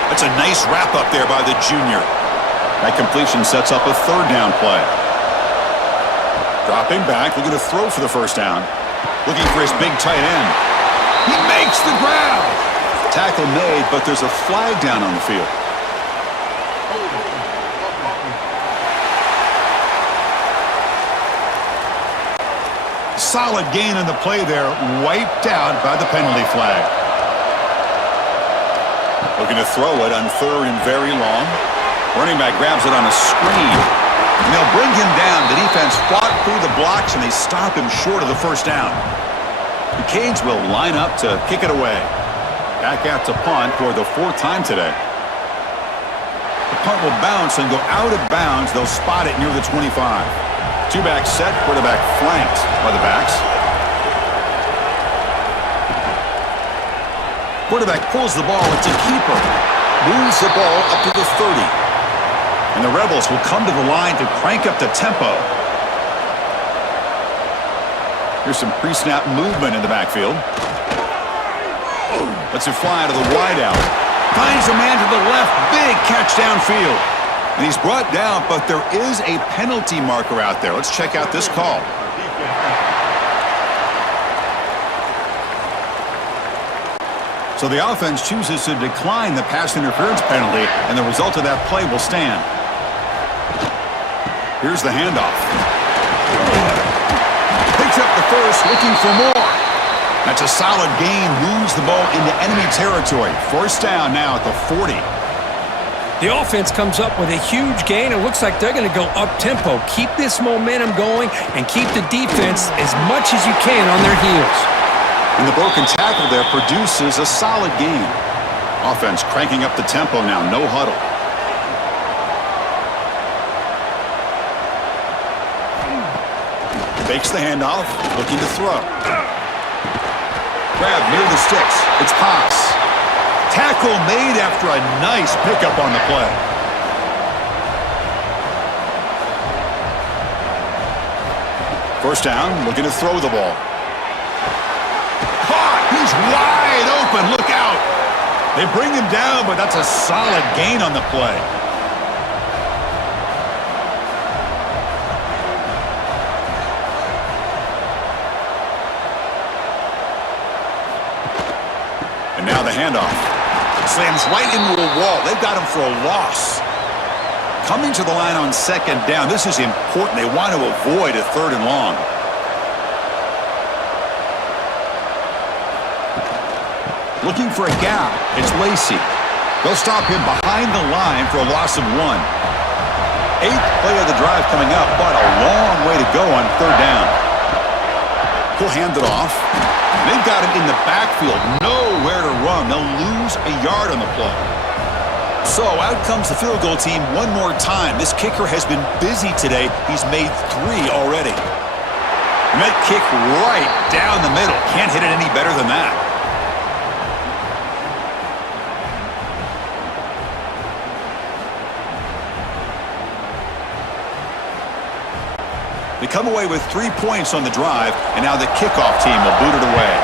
That's a nice wrap up there by the junior. That completion sets up a third down play. Dropping back, looking to throw for the first down. Looking for his big tight end. He makes the grab. Tackle made, but there's a flag down on the field. Solid gain on the play there, wiped out by the penalty flag. Looking to throw it on third and very long. Running back grabs it on a screen. And they'll bring him down. The defense fought through the blocks, and they stop him short of the first down. The Canes will line up to kick it away. Back out to punt for the fourth time today. The punt will bounce and go out of bounds. They'll spot it near the 25. Two-back set, quarterback flanked by the backs. Quarterback pulls the ball. It's a keeper. Moves the ball up to the 30. And the Rebels will come to the line to crank up the tempo. Here's some pre-snap movement in the backfield. Lets it fly to the wideout. Finds a man to the left. Big catch downfield. And he's brought down, but there is a penalty marker out there. Let's check out this call. So the offense chooses to decline the pass interference penalty, and the result of that play will stand. Here's the handoff. Picks up the first, looking for more. That's a solid gain, moves the ball into enemy territory. First down now at the 40. The offense comes up with a huge gain. It looks like they're going to go up-tempo. Keep this momentum going and keep the defense as much as you can on their heels. And the broken tackle there produces a solid gain. Offense cranking up the tempo now, no huddle. Fakes the handoff, looking to throw. Grab near the sticks. It's pass. Tackle made after a nice pickup on the play. First down, looking to throw the ball. Caught! He's wide open. Look out! They bring him down, but that's a solid gain on the play. And now the handoff. Slams right into a wall. They've got him for a loss. Coming to the line on second down. This is important. They want to avoid a third and long. Looking for a gap. It's Lacey. They'll stop him behind the line for a loss of 1. 8th play of the drive coming up, but a long way to go on third down. He'll hand it off. They've got him in the backfield. Nowhere to run. They'll lose a yard on the play. So out comes the field goal team one more time. This kicker has been busy today. He's made 3 already. And that kick right down the middle. Can't hit it any better than that. They come away with 3 points on the drive, and now the kickoff team will boot it away.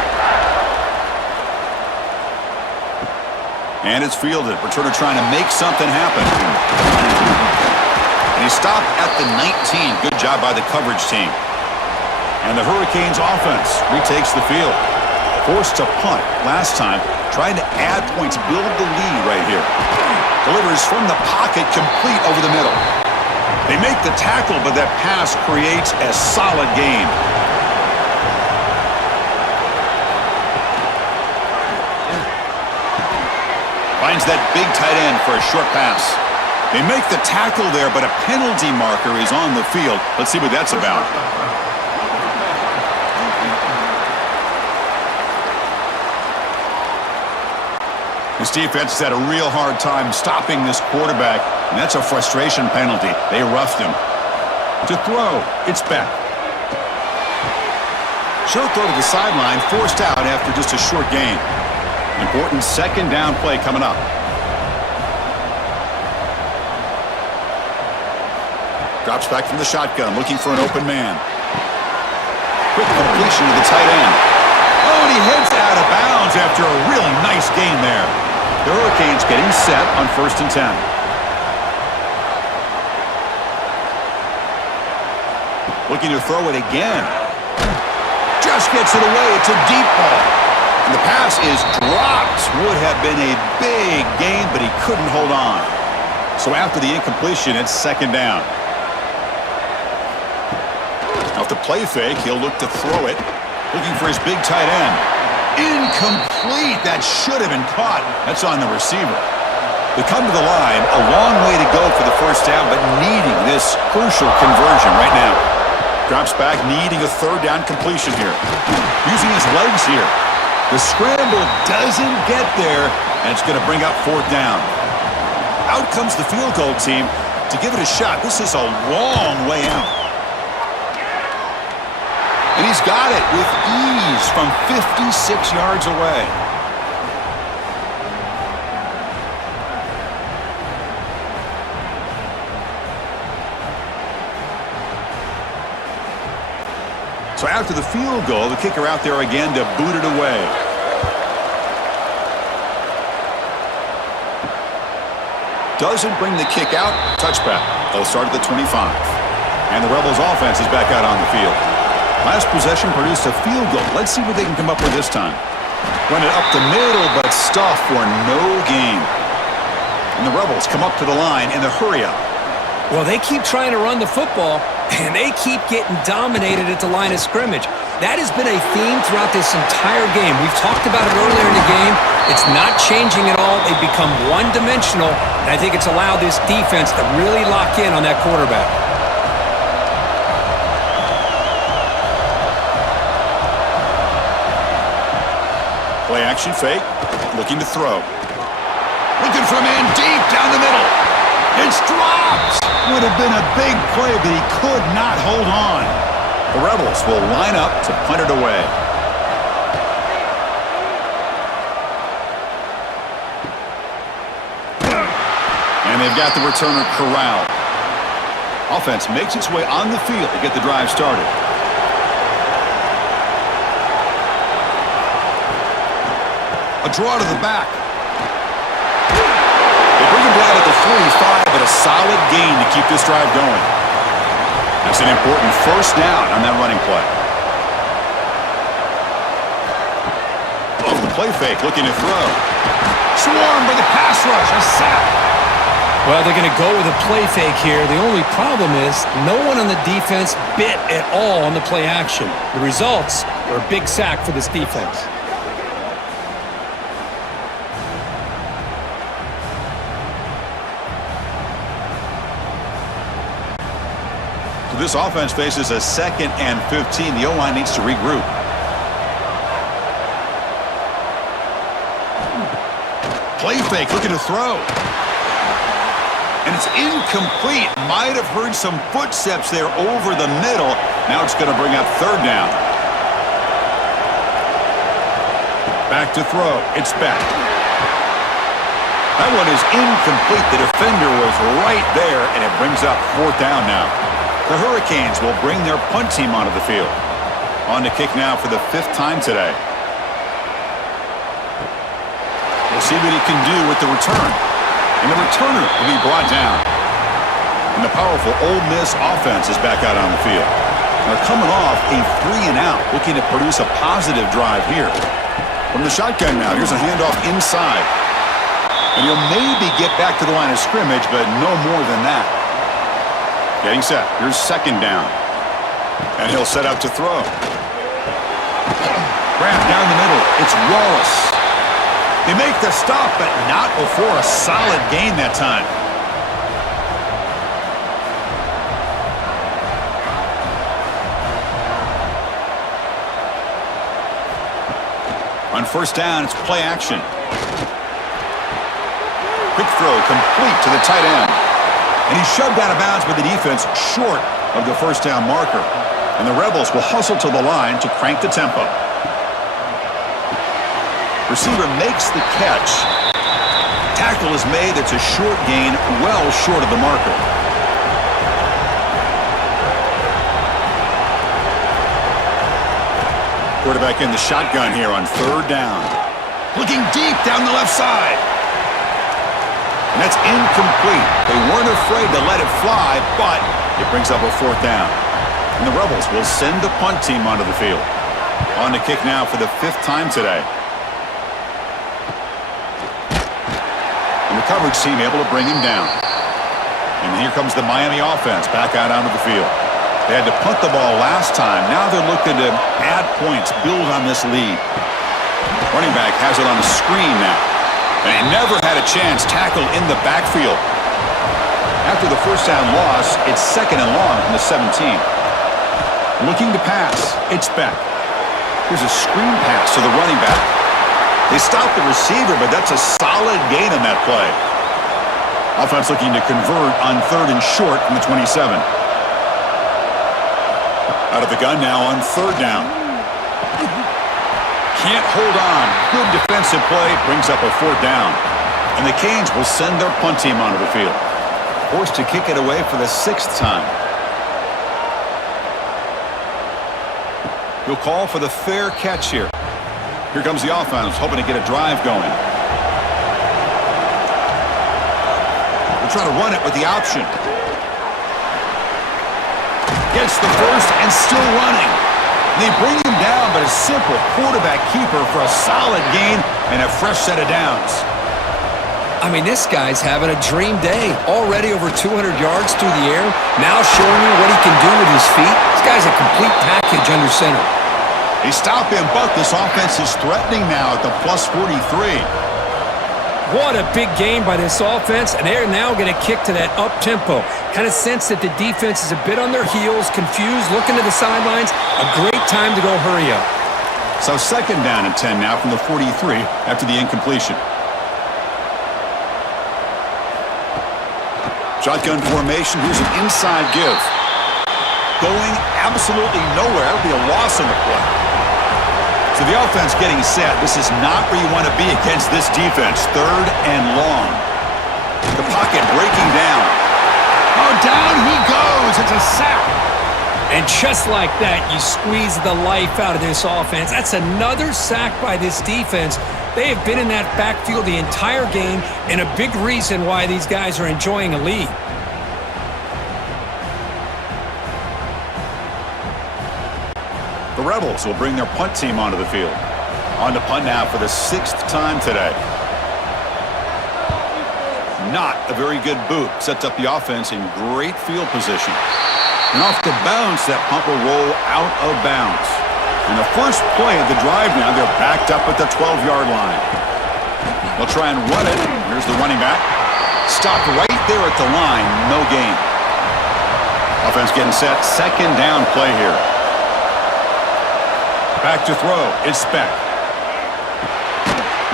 And it's fielded. Returner trying to make something happen. And he stopped at the 19. Good job by the coverage team. And the Hurricanes offense retakes the field. Forced to punt last time, trying to add points, build the lead right here. Delivers from the pocket, complete over the middle. They make the tackle, but that pass creates a solid gain. Finds that big tight end for a short pass. They make the tackle there, but a penalty marker is on the field. Let's see what that's about. This defense has had a real hard time stopping this quarterback, and that's a frustration penalty. They roughed him. To throw, it's back. Short throw to the sideline, forced out after just a short gain. Important second down play coming up. Drops back from the shotgun, looking for an open man. Quick completion to the tight end. Oh, and he heads out of bounds after a really nice gain there. The Hurricanes getting set on 1st and 10. Looking to throw it again. Just gets it away. It's a deep ball. And the pass is dropped. Would have been a big gain, but he couldn't hold on. So after the incompletion, it's second down. Off the play fake, he'll look to throw it. Looking for his big tight end. Incomplete. That should have been caught. That's on the receiver. They come to the line. A long way to go for the first down, but needing this crucial conversion right now. Drops back, needing a third down completion here. Using his legs here. The scramble doesn't get there, and it's going to bring up 4th down. Out comes the field goal team to give it a shot. This is a long way out. And he's got it with ease from 56 yards away. So after the field goal, the kicker out there again to boot it away. Doesn't bring the kick out. Touchback. They'll start at the 25. And the Rebels offense is back out on the field. Last possession produced a field goal. Let's see what they can come up with this time. Run it up the middle, but stuff for no gain. And the Rebels come up to the line in the hurry-up. Well, they keep trying to run the football, and they keep getting dominated at the line of scrimmage. That has been a theme throughout this entire game. We've talked about it earlier in the game. It's not changing at all. They've become one-dimensional, and I think it's allowed this defense to really lock in on that quarterback. Play action fake, looking to throw. Looking for a man deep down the middle. It's dropped. Would have been a big play, but he could not hold on. The Rebels will line up to punt it away. And they've got the returner corralled. Offense makes its way on the field to get the drive started. A draw to the back. They bring him down at the 45, but a solid gain to keep this drive going. That's an important first down on that running play. Off the play fake, looking to throw. Swarmed by the pass rush, a sack. Well, they're going to go with a play fake here. The only problem is no one on the defense bit at all on the play action. The results are a big sack for this defense. This offense faces a 2nd and 15. The O-line needs to regroup. Play fake, looking to throw. And it's incomplete. Might have heard some footsteps there over the middle. Now it's going to bring up 3rd down. Back to throw. It's back. That one is incomplete. The defender was right there, and it brings up 4th down now. The Hurricanes will bring their punt team onto the field. On to kick now for the 5th time today. We'll see what he can do with the return. And the returner will be brought down. And the powerful Ole Miss offense is back out on the field. They're coming off a 3-and-out, looking to produce a positive drive here. From the shotgun now, here's a handoff inside. And he'll maybe get back to the line of scrimmage, but no more than that. Getting set. Here's 2nd down. And he'll set up to throw. Grab down the middle. It's Wallace. They make the stop, but not before a solid gain that time. On first down, it's play action. Quick throw complete to the tight end. And he's shoved out of bounds by the defense short of the first down marker. And the Rebels will hustle to the line to crank the tempo. Receiver makes the catch. Tackle is made. It's a short gain, well short of the marker. Quarterback in the shotgun here on third down. Looking deep down the left side. And that's incomplete. They weren't afraid to let it fly, but it brings up a fourth down. And the Rebels will send the punt team onto the field. On to kick now for the 5th time today. And the coverage team able to bring him down. And here comes the Miami offense back out onto the field. They had to punt the ball last time. Now they're looking to add points, build on this lead. Running back has it on the screen now. And he never had a chance tackled in the backfield. After the first down loss, it's 2nd and long from the 17. Looking to pass. It's back. Here's a screen pass to the running back. They stopped the receiver, but that's a solid gain on that play. Offense looking to convert on 3rd and short from the 27. Out of the gun now on 3rd down. Can't hold on. Good defensive play. Brings up a 4th down. And the Canes will send their punt team onto the field. Forced to kick it away for the 6th time. He'll call for the fair catch here. Here comes the offense, hoping to get a drive going. We'll try to run it with the option. Gets the first and still running. They bring him down, but a simple quarterback keeper for a solid gain and a fresh set of downs. I mean, this guy's having a dream day. Already over 200 yards through the air. Now showing you what he can do with his feet. This guy's a complete package under center. They stop him, but this offense is threatening now at the plus 43. What a big game by this offense, and they're now going to kick to that up-tempo. Kind of sense that the defense is a bit on their heels, confused, looking to the sidelines. A great time to go hurry up. So 2nd down and 10 now from the 43 after the incompletion. Shotgun formation. Here's an inside give. Going absolutely nowhere. It'll be a loss on the play. So the offense getting set. This is not where you want to be against this defense. 3rd and long. The pocket breaking down. Oh, down he goes. It's a sack. And just like that, you squeeze the life out of this offense. That's another sack by this defense. They have been in that backfield the entire game, and a big reason why these guys are enjoying a lead. The Rebels will bring their punt team onto the field. On to punt now for the 6th time today. Not a very good boot. Sets up the offense in great field position. And off the bounce, that punt will roll out of bounds. And the first play of the drive now, they're backed up at the 12-yard line. They'll try and run it. Here's the running back. Stopped right there at the line. No gain. Offense getting set. 2nd down play here. Back to throw. It's Speck.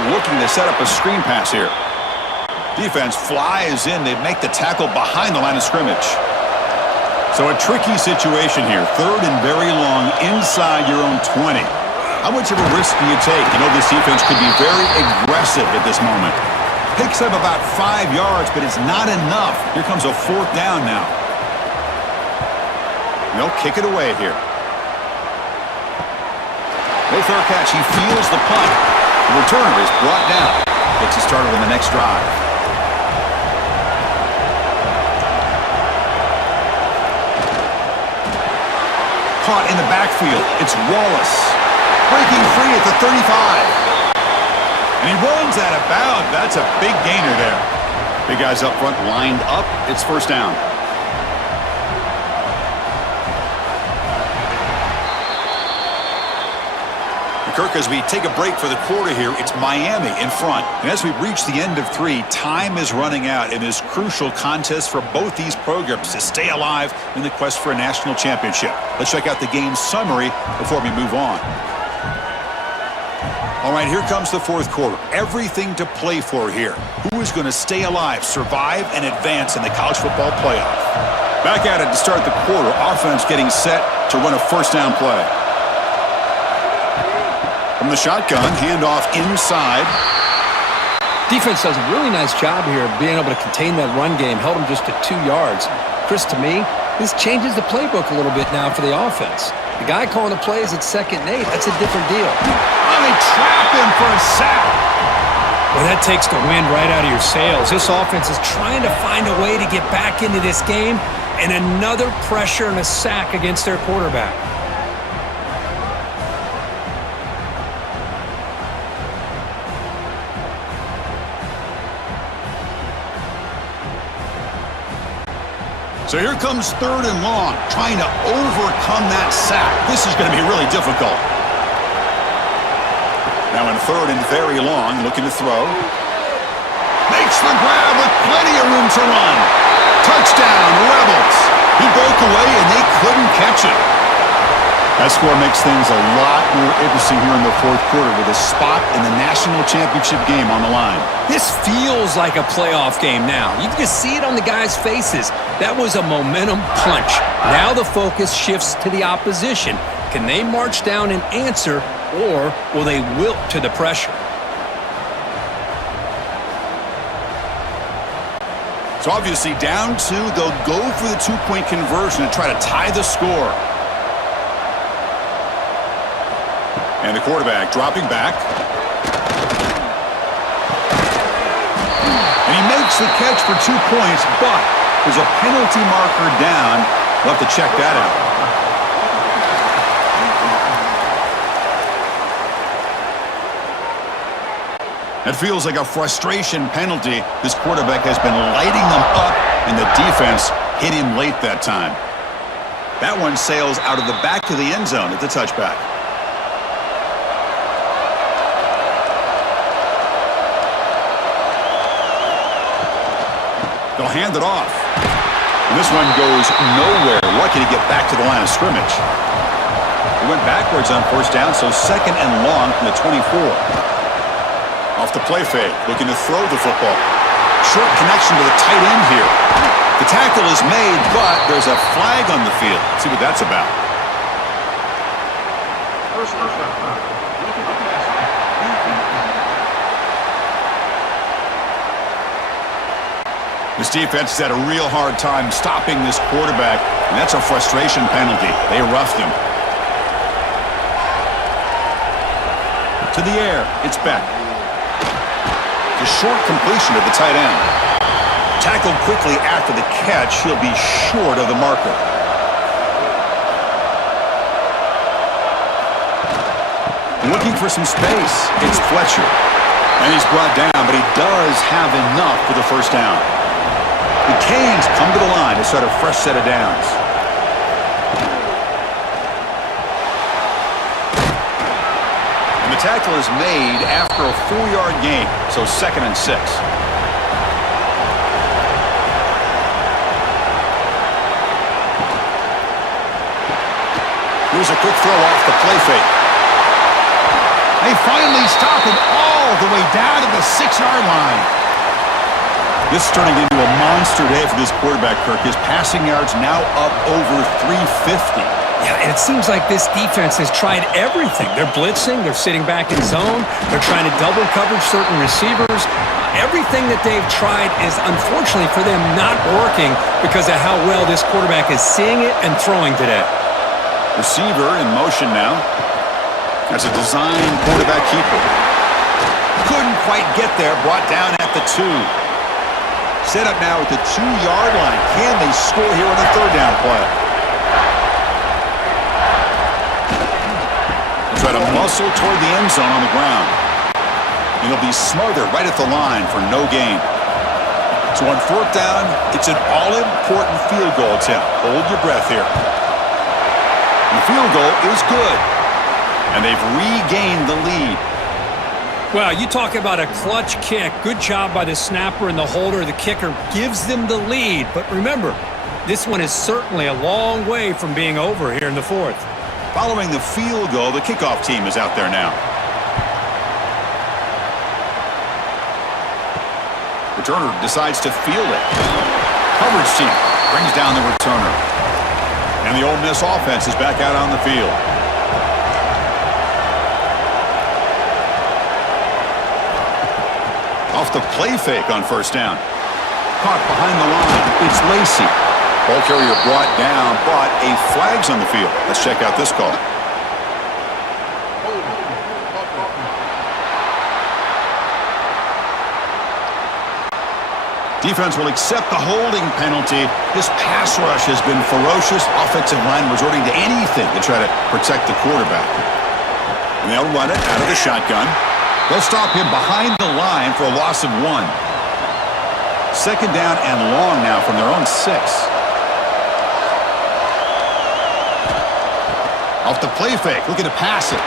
Looking to set up a screen pass here. Defense flies in. They make the tackle behind the line of scrimmage. So a tricky situation here. 3rd and very long inside your own 20. How much of a risk do you take? You know this defense could be very aggressive at this moment. Picks up about 5 yards, but it's not enough. Here comes a 4th down now. They'll kick it away here. No fair catch. He feels the punt. The returner is brought down. Gets you started on the next drive. Caught in the backfield. It's Wallace. Breaking free at the 35. And he runs out of bounds. That's a big gainer there. Big guys up front lined up. It's 1st down. Kirk, as we take a break for the quarter here, it's Miami in front. And as we reach the end of 3, time is running out in this crucial contest for both these programs to stay alive in the quest for a national championship. Let's check out the game summary before we move on. All right, here comes the fourth quarter. Everything to play for here. Who is going to stay alive, survive, and advance in the college football playoff? Back at it to start the quarter. Offense getting set to run a first down play. From the shotgun, handoff inside. Defense does a really nice job here of being able to contain that run game. Held them just to 2 yards. Chris, to me, this changes the playbook a little bit now for the offense. The guy calling the plays at 2nd and 8, that's a different deal. Oh, they trap him for a sack. Well, that takes the wind right out of your sails. This offense is trying to find a way to get back into this game, and another pressure and a sack against their quarterback. So here comes 3rd and long, trying to overcome that sack. This is going to be really difficult. Now in 3rd and very long, looking to throw. Makes the grab with plenty of room to run. Touchdown, Rebels. He broke away and they couldn't catch him. That score makes things a lot more interesting here in the fourth quarter with a spot in the national championship game on the line. This feels like a playoff game now. You can just see it on the guys' faces. That was a momentum punch. Now the focus shifts to the opposition. Can they march down and answer, or will they wilt to the pressure? So obviously down 2, they'll go for the 2-point conversion and try to tie the score. And the quarterback dropping back. And he makes the catch for 2 points, but there's a penalty marker down. We'll have to check that out. It feels like a frustration penalty. This quarterback has been lighting them up, and the defense hit him late that time. That one sails out of the back of the end zone at the touchback. They'll hand it off. And this one goes nowhere. Lucky to get back to the line of scrimmage. He went backwards on 1st down, so 2nd and long from the 24. Off the play fake, looking to throw the football. Short connection to the tight end here. The tackle is made, but there's a flag on the field. Let's see what that's about. Personal foul. Look at the pass. This defense has had a real hard time stopping this quarterback, and that's a frustration penalty. They roughed him. To the air, it's Beck. The short completion to the tight end. Tackled quickly after the catch, he'll be short of the marker. Looking for some space, it's Fletcher. And he's brought down, but he does have enough for the first down. The Canes come to the line to start a fresh set of downs. And the tackle is made after a 4-yard gain, so 2nd and 6. Here's a quick throw off the play fake. They finally stop him all the way down to the 6-yard line. This is turning into a monster day for this quarterback, Kirk. His passing yards now up over 350. Yeah, and it seems like this defense has tried everything. They're blitzing, they're sitting back in zone, they're trying to double coverage certain receivers. Everything that they've tried is, unfortunately for them, not working because of how well this quarterback is seeing it and throwing today. Receiver in motion now. That's a design quarterback keeper. Couldn't quite get there, brought down at the 2. Set up now at the 2-yard line. Can they score here on a 3rd down play? Try to muscle toward the end zone on the ground. And he'll be smothered right at the line for no gain. So on 4th down, it's an all-important field goal attempt. Hold your breath here. And the field goal is good. And they've regained the lead. Well, you talk about a clutch kick. Good job by the snapper and the holder. The kicker gives them the lead. But remember, this one is certainly a long way from being over here in the 4th. Following the field goal, the kickoff team is out there now. Returner decides to field it. Coverage team brings down the returner. And the Ole Miss offense is back out on the field. Off the play fake on first down. Caught behind the line. It's Lacey. Ball carrier brought down, but a flag's on the field. Let's check out this call. Defense will accept the holding penalty. This pass rush has been ferocious. Offensive line resorting to anything to try to protect the quarterback. And they'll run it out of the shotgun. They'll stop him behind the line for a loss of 1. Second down and long now from their own 6. Off the play fake, looking to pass it.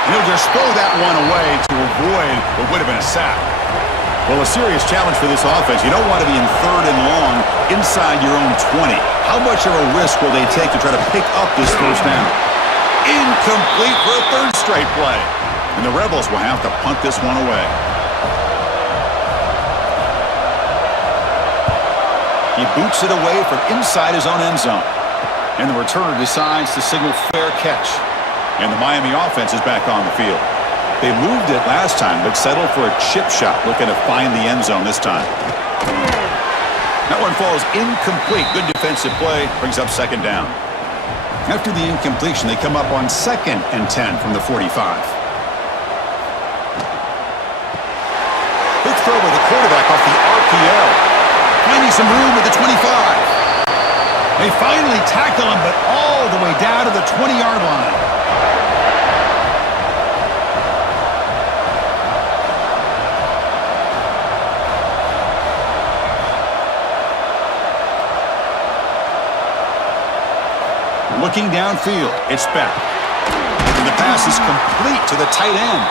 And he'll just throw that one away to avoid what would have been a sack. Well, a serious challenge for this offense. You don't want to be in third and long inside your own 20. How much of a risk will they take to try to pick up this first down? Incomplete for a third straight play. And the Rebels will have to punt this one away. He boots it away from inside his own end zone. And the returner decides to signal fair catch. And the Miami offense is back on the field. They moved it last time, but settled for a chip shot, looking to find the end zone this time. That one falls incomplete. Good defensive play. Brings up second down. After the incompletion, they come up on 2nd and 10 from the 45. Quick throw by the quarterback off the RPO. Finding some room at the 25. They finally tackle him, but all the way down to the 20-yard line. Looking downfield, it's back. And the pass is complete to the tight end.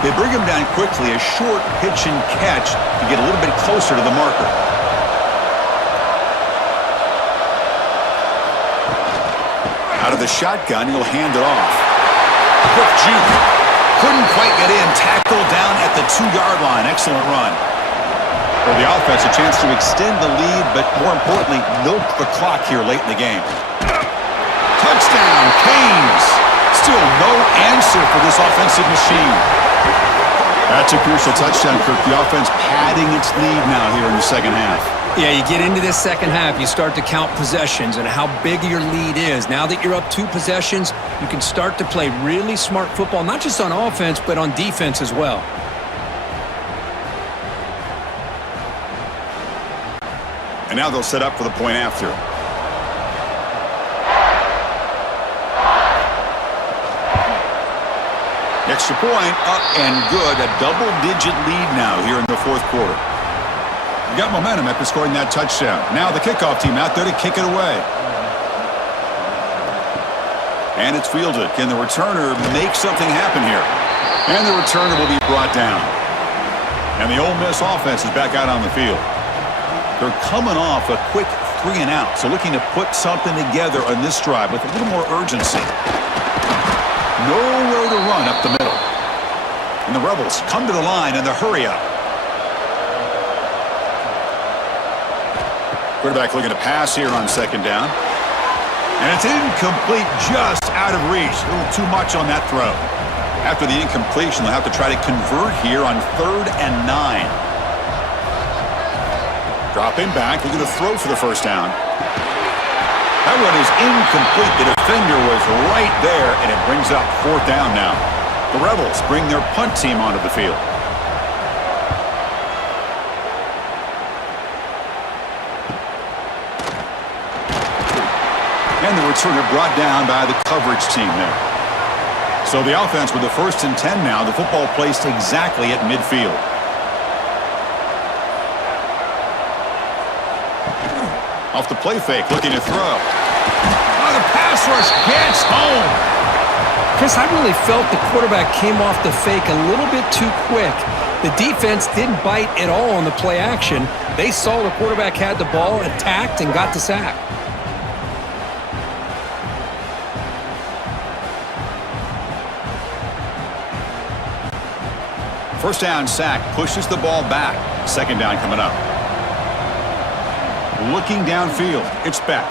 They bring him down quickly, a short pitch and catch to get a little bit closer to the marker. Out of the shotgun, he'll hand it off. Quick juke. Couldn't quite get in. Tackled down at the 2-yard line. Excellent run. For the offense, a chance to extend the lead, but more importantly, milk the clock here late in the game. Touchdown, Canes. Still no answer for this offensive machine. That's a crucial touchdown, Kirk. The offense padding its lead now here in the second half. Yeah, you get into this second half, you start to count possessions and how big your lead is. Now that you're up 2 possessions, you can start to play really smart football, not just on offense, but on defense as well. And now they'll set up for the point after. Extra point, up and good. A double-digit lead now here in the fourth quarter. You got momentum after scoring that touchdown. Now the kickoff team out there to kick it away. And it's fielded. Can the returner make something happen here? And the returner will be brought down. And the Ole Miss offense is back out on the field. They're coming off a quick 3 and out, so looking to put something together on this drive with a little more urgency. Nowhere to run up the middle. And the Rebels come to the line in the hurry-up. Quarterback looking to pass here on second down. And it's incomplete, just out of reach. A little too much on that throw. After the incompletion, they'll have to try to convert here on 3rd and 9. Dropping back, looking to throw for the first down. That one is incomplete. The defender was right there, and it brings up 4th down now. The Rebels bring their punt team onto the field. And the returner brought down by the coverage team there. So the offense with the 1st and 10 now. The football placed exactly at midfield. Off the play fake, looking to throw. Oh, the pass rush gets home. Chris, I really felt the quarterback came off the fake a little bit too quick. The defense didn't bite at all on the play action. They saw the quarterback had the ball, attacked, and got the sack. First down sack pushes the ball back. Second down coming up. Looking downfield. It's Beck.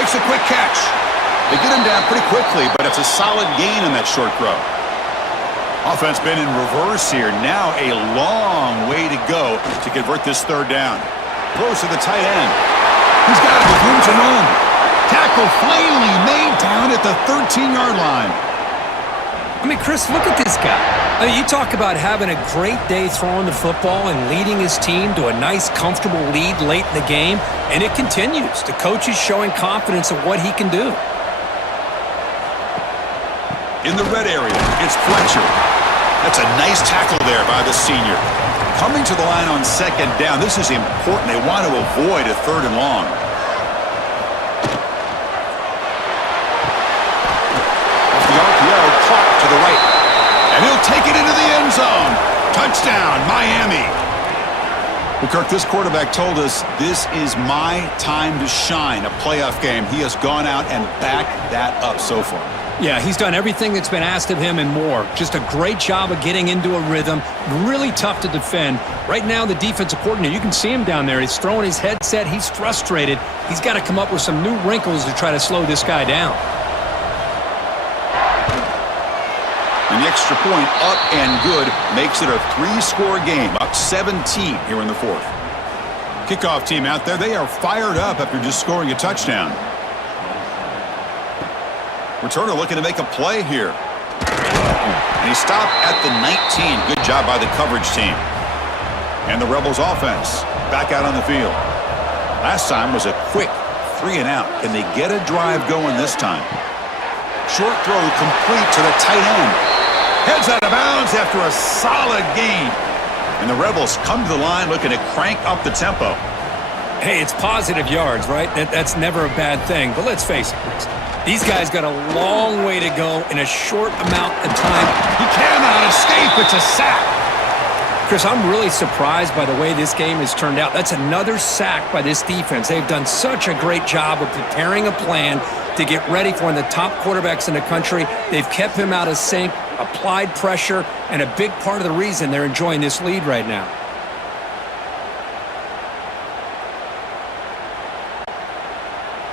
Makes a quick catch. They get him down pretty quickly, but it's a solid gain on that short throw. Offense been in reverse here. Now a long way to go to convert this third down. Throws to the tight end. He's got it with room to run. Tackle finally made down at the 13-yard line. I mean, Chris, look at this guy. I mean, you talk about having a great day throwing the football and leading his team to a nice, comfortable lead late in the game, and it continues. The coach is showing confidence of what he can do. In the red area, it's Fletcher. That's a nice tackle there by the senior. Coming to the line on second down. This is important. They want to avoid a third and long. Off the RPO, caught to the right. And he'll take it into the end zone. Touchdown, Miami. Well, Kirk, this quarterback told us this is my time to shine, a playoff game. He has gone out and backed that up so far. Yeah, he's done everything that's been asked of him and more. Just a great job of getting into a rhythm. Really tough to defend. Right now, the defensive coordinator, you can see him down there. He's throwing his headset. He's frustrated. He's got to come up with some new wrinkles to try to slow this guy down. And the extra point up and good makes it a 3-score game, up 17 here in the fourth. Kickoff team out there, they are fired up after just scoring a touchdown. Returner looking to make a play here. And he stopped at the 19. Good job by the coverage team. And the Rebels offense back out on the field. Last time was a quick 3 and out. Can they get a drive going this time? Short throw complete to the tight end. Heads out of bounds after a solid gain. And the Rebels come to the line looking to crank up the tempo. Hey, it's positive yards, right? That's never a bad thing. But let's face it, Chris. These guys got a long way to go in a short amount of time. He cannot escape. It's a sack. Chris, I'm really surprised by the way this game has turned out. That's another sack by this defense. They've done such a great job of preparing a plan to get ready for one of the top quarterbacks in the country. They've kept him out of sync, applied pressure, and a big part of the reason they're enjoying this lead right now.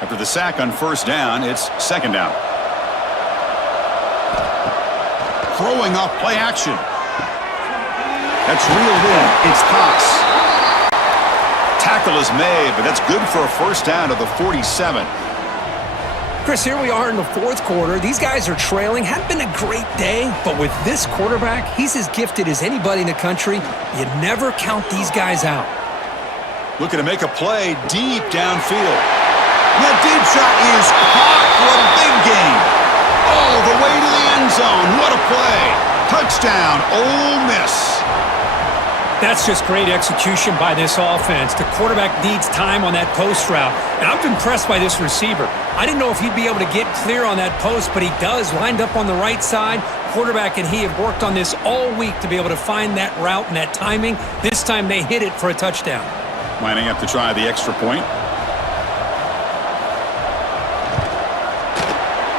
After the sack on first down, it's second down. Throwing off play action. That's reeled in. It's Cox. Tackle is made, but that's good for a first down to the 47. Chris, here we are in the fourth quarter. These guys are trailing. Hadn't been a great day, but with this quarterback, he's as gifted as anybody in the country. You never count these guys out. Looking to make a play deep downfield. That deep shot is caught for a big gain. All the way to the end zone. What a play. Touchdown, Ole Miss. That's just great execution by this offense. The quarterback needs time on that post route. And I'm impressed by this receiver. I didn't know if he'd be able to get clear on that post, but he does. Lined up on the right side. Quarterback and he have worked on this all week to be able to find that route and that timing. This time they hit it for a touchdown. Lining up to try the extra point.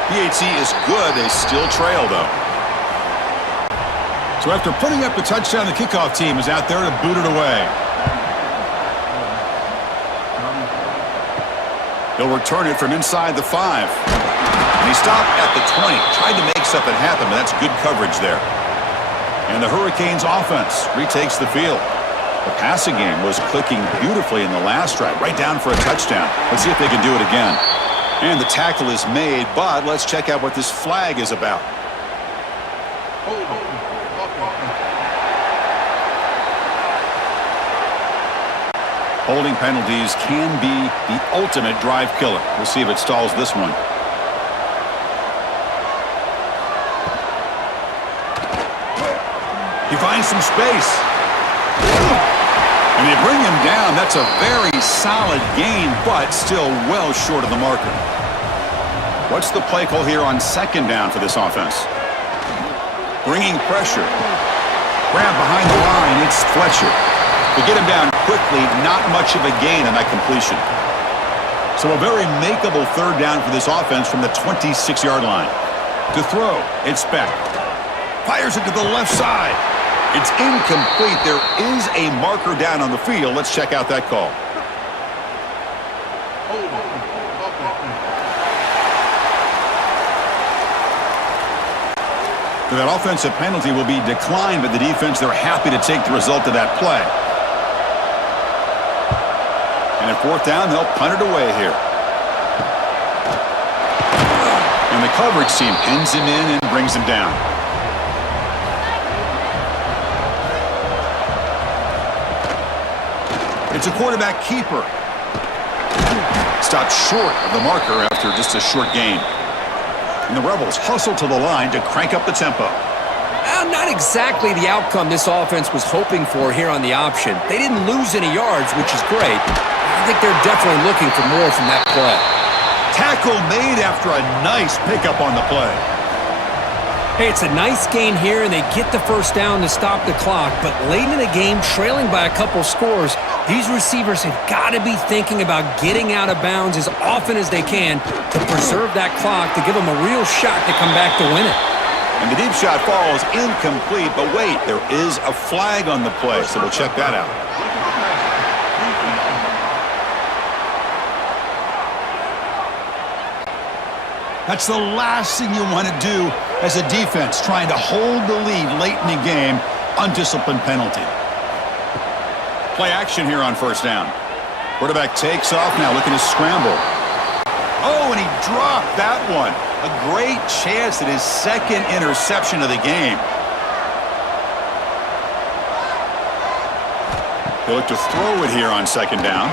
PAT is good. They still trail, though. So after putting up the touchdown, the kickoff team is out there to boot it away. He'll return it from inside the 5. And he stopped at the 20. Tried to make something happen, but that's good coverage there. And the Hurricanes offense retakes the field. The passing game was clicking beautifully in the last drive, right down for a touchdown. Let's see if they can do it again. And the tackle is made, but let's check out what this flag is about. Holding penalties can be the ultimate drive killer. We'll see if it stalls this one. He finds some space. And they bring him down. That's a very solid gain, but still well short of the marker. What's the play call here on second down for this offense? Bringing pressure. Grab behind the line. It's Fletcher. To get him down quickly, not much of a gain on that completion. So a very makeable third down for this offense from the 26-yard line. To throw, it's Beck. Fires it to the left side. It's incomplete. There is a marker down on the field. Let's check out that call. So that offensive penalty will be declined by the defense. They're happy to take the result of that play. And at fourth down, they'll punt it away here. And the coverage team pins him in and brings him down. It's a quarterback keeper. Stopped short of the marker after just a short gain. And the Rebels hustle to the line to crank up the tempo. Not exactly the outcome this offense was hoping for here on the option. They didn't lose any yards, which is great. I think they're definitely looking for more from that play. Tackle made after a nice pickup on the play. Hey, it's a nice gain here, and they get the first down to stop the clock. But late in the game, trailing by a couple scores, these receivers have got to be thinking about getting out of bounds as often as they can to preserve that clock, to give them a real shot to come back to win it. And the deep shot falls incomplete, but wait, there is a flag on the play, so we'll check that out. That's the last thing you want to do as a defense, trying to hold the lead late in the game. Undisciplined penalty. Play action here on first down. Quarterback takes off now, looking to scramble. Oh, and he dropped that one. A great chance at his second interception of the game. He'll look to throw it here on second down.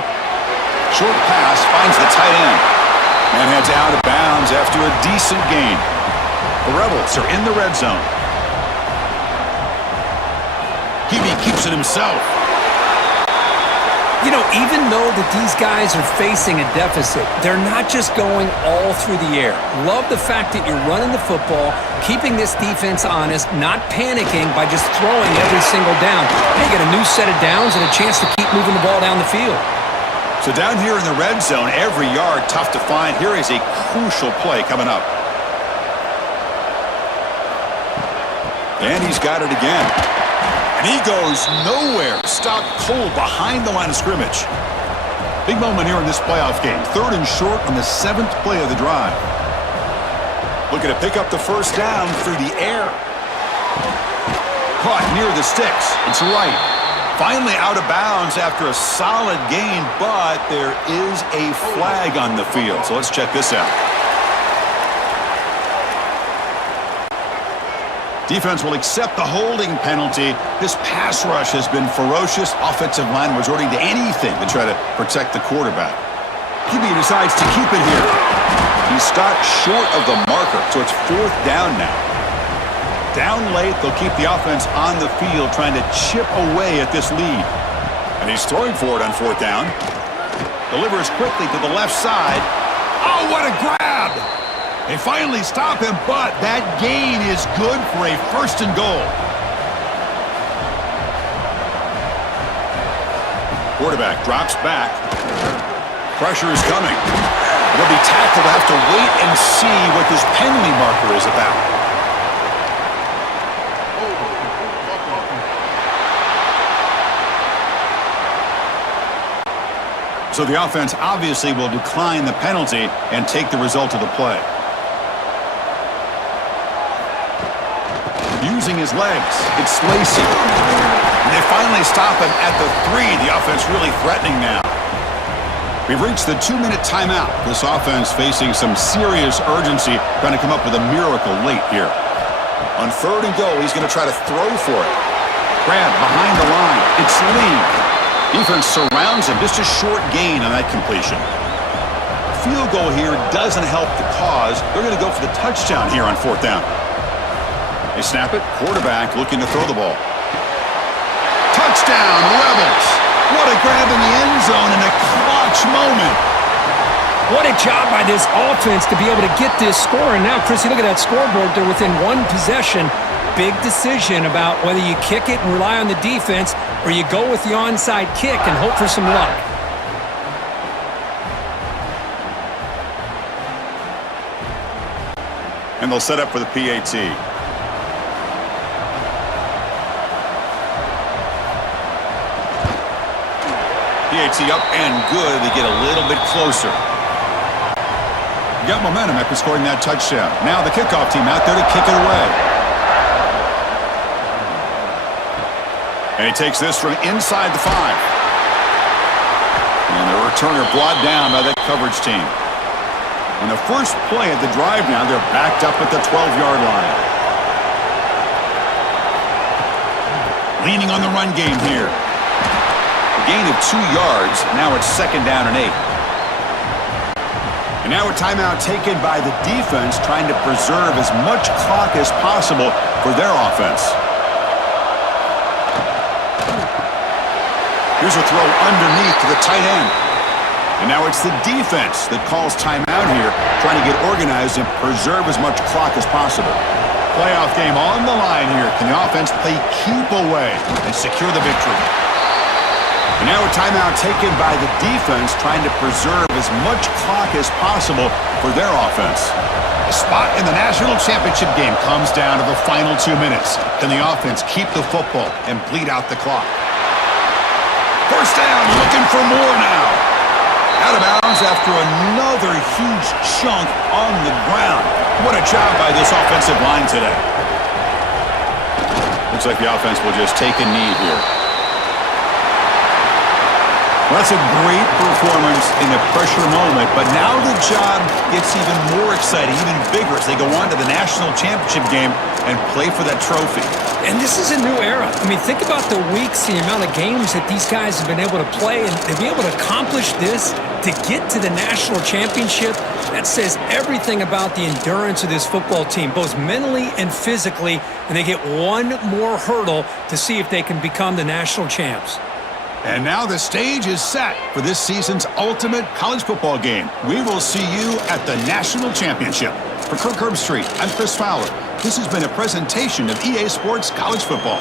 Short pass finds the tight end. And heads out of bounds after a decent gain. The Rebels are in the red zone. Hebe keeps it himself. You know, even though that these guys are facing a deficit, they're not just going all through the air. Love the fact that you're running the football, keeping this defense honest, not panicking by just throwing every single down. They get a new set of downs and a chance to keep moving the ball down the field. So down here in the red zone, every yard tough to find. Here is a crucial play coming up. And he's got it again. And he goes nowhere. Stopped cold behind the line of scrimmage. Big moment here in this playoff game. 3rd and short on the 7th play of the drive. Looking to pick up the first down through the air. Caught near the sticks. It's right. Finally out of bounds after a solid gain, but there is a flag on the field. So let's check this out. Defense will accept the holding penalty. This pass rush has been ferocious. Offensive line resorting to anything to try to protect the quarterback. QB decides to keep it here. He stopped short of the marker, so it's 4th down now. Down late, they'll keep the offense on the field trying to chip away at this lead. And he's throwing for it on 4th down. Delivers quickly to the left side. Oh, what a grab! They finally stop him, but that gain is good for a 1st and goal. Quarterback drops back. Pressure is coming. They'll be tackled. They'll have to wait and see what this penalty marker is about. So the offense obviously will decline the penalty and take the result of the play. Using his legs, it's Lacey. And they finally stop him at the 3. The offense really threatening now. We've reached the 2-minute timeout. This offense facing some serious urgency, trying to come up with a miracle late here. On 3rd and goal, he's going to try to throw for it. Grab behind the line. It's Lee. Defense surrounds him. Just a short gain on that completion. Field goal here doesn't help the cause. They're going to go for the touchdown here on 4th down. They snap it. Quarterback looking to throw the ball. Touchdown, Rebels. What a grab in the end zone in a clutch moment. What a job by this offense to be able to get this score. And now, Chrissy, look at that scoreboard. They're within 1 possession. Big decision about whether you kick it and rely on the defense or you go with the onside kick and hope for some luck. And they'll set up for the PAT. PAT up and good. They get a little bit closer. Got momentum after scoring that touchdown. Now the kickoff team out there to kick it away. And he takes this from inside the 5. And the returner brought down by that coverage team. On the first play of the drive now, they're backed up at the 12-yard line. Leaning on the run game here. A gain of 2 yards. Now it's 2nd down and 8. And now a timeout taken by the defense, trying to preserve as much clock as possible for their offense. Here's a throw underneath to the tight end. And now it's the defense that calls timeout here, trying to get organized and preserve as much clock as possible. Playoff game on the line here. Can the offense play keep away and secure the victory? And now a timeout taken by the defense, trying to preserve as much clock as possible for their offense. The spot in the national championship game comes down to the final 2 minutes. Can the offense keep the football and bleed out the clock? First down, looking for more now. Out of bounds after another huge chunk on the ground. What a job by this offensive line today. Looks like the offense will just take a knee here. Well, that's a great performance in a pressure moment, but now the job gets even more exciting, even bigger as they go on to the national championship game and play for that trophy. And this is a new era. I mean, think about the weeks, the amount of games that these guys have been able to play, and to be able to accomplish this, to get to the national championship, that says everything about the endurance of this football team, both mentally and physically, and they get one more hurdle to see if they can become the national champs. And now the stage is set for this season's ultimate college football game. We will see you at the national championship. For Kirk Herbstreit, I'm Chris Fowler. This has been a presentation of EA Sports College Football.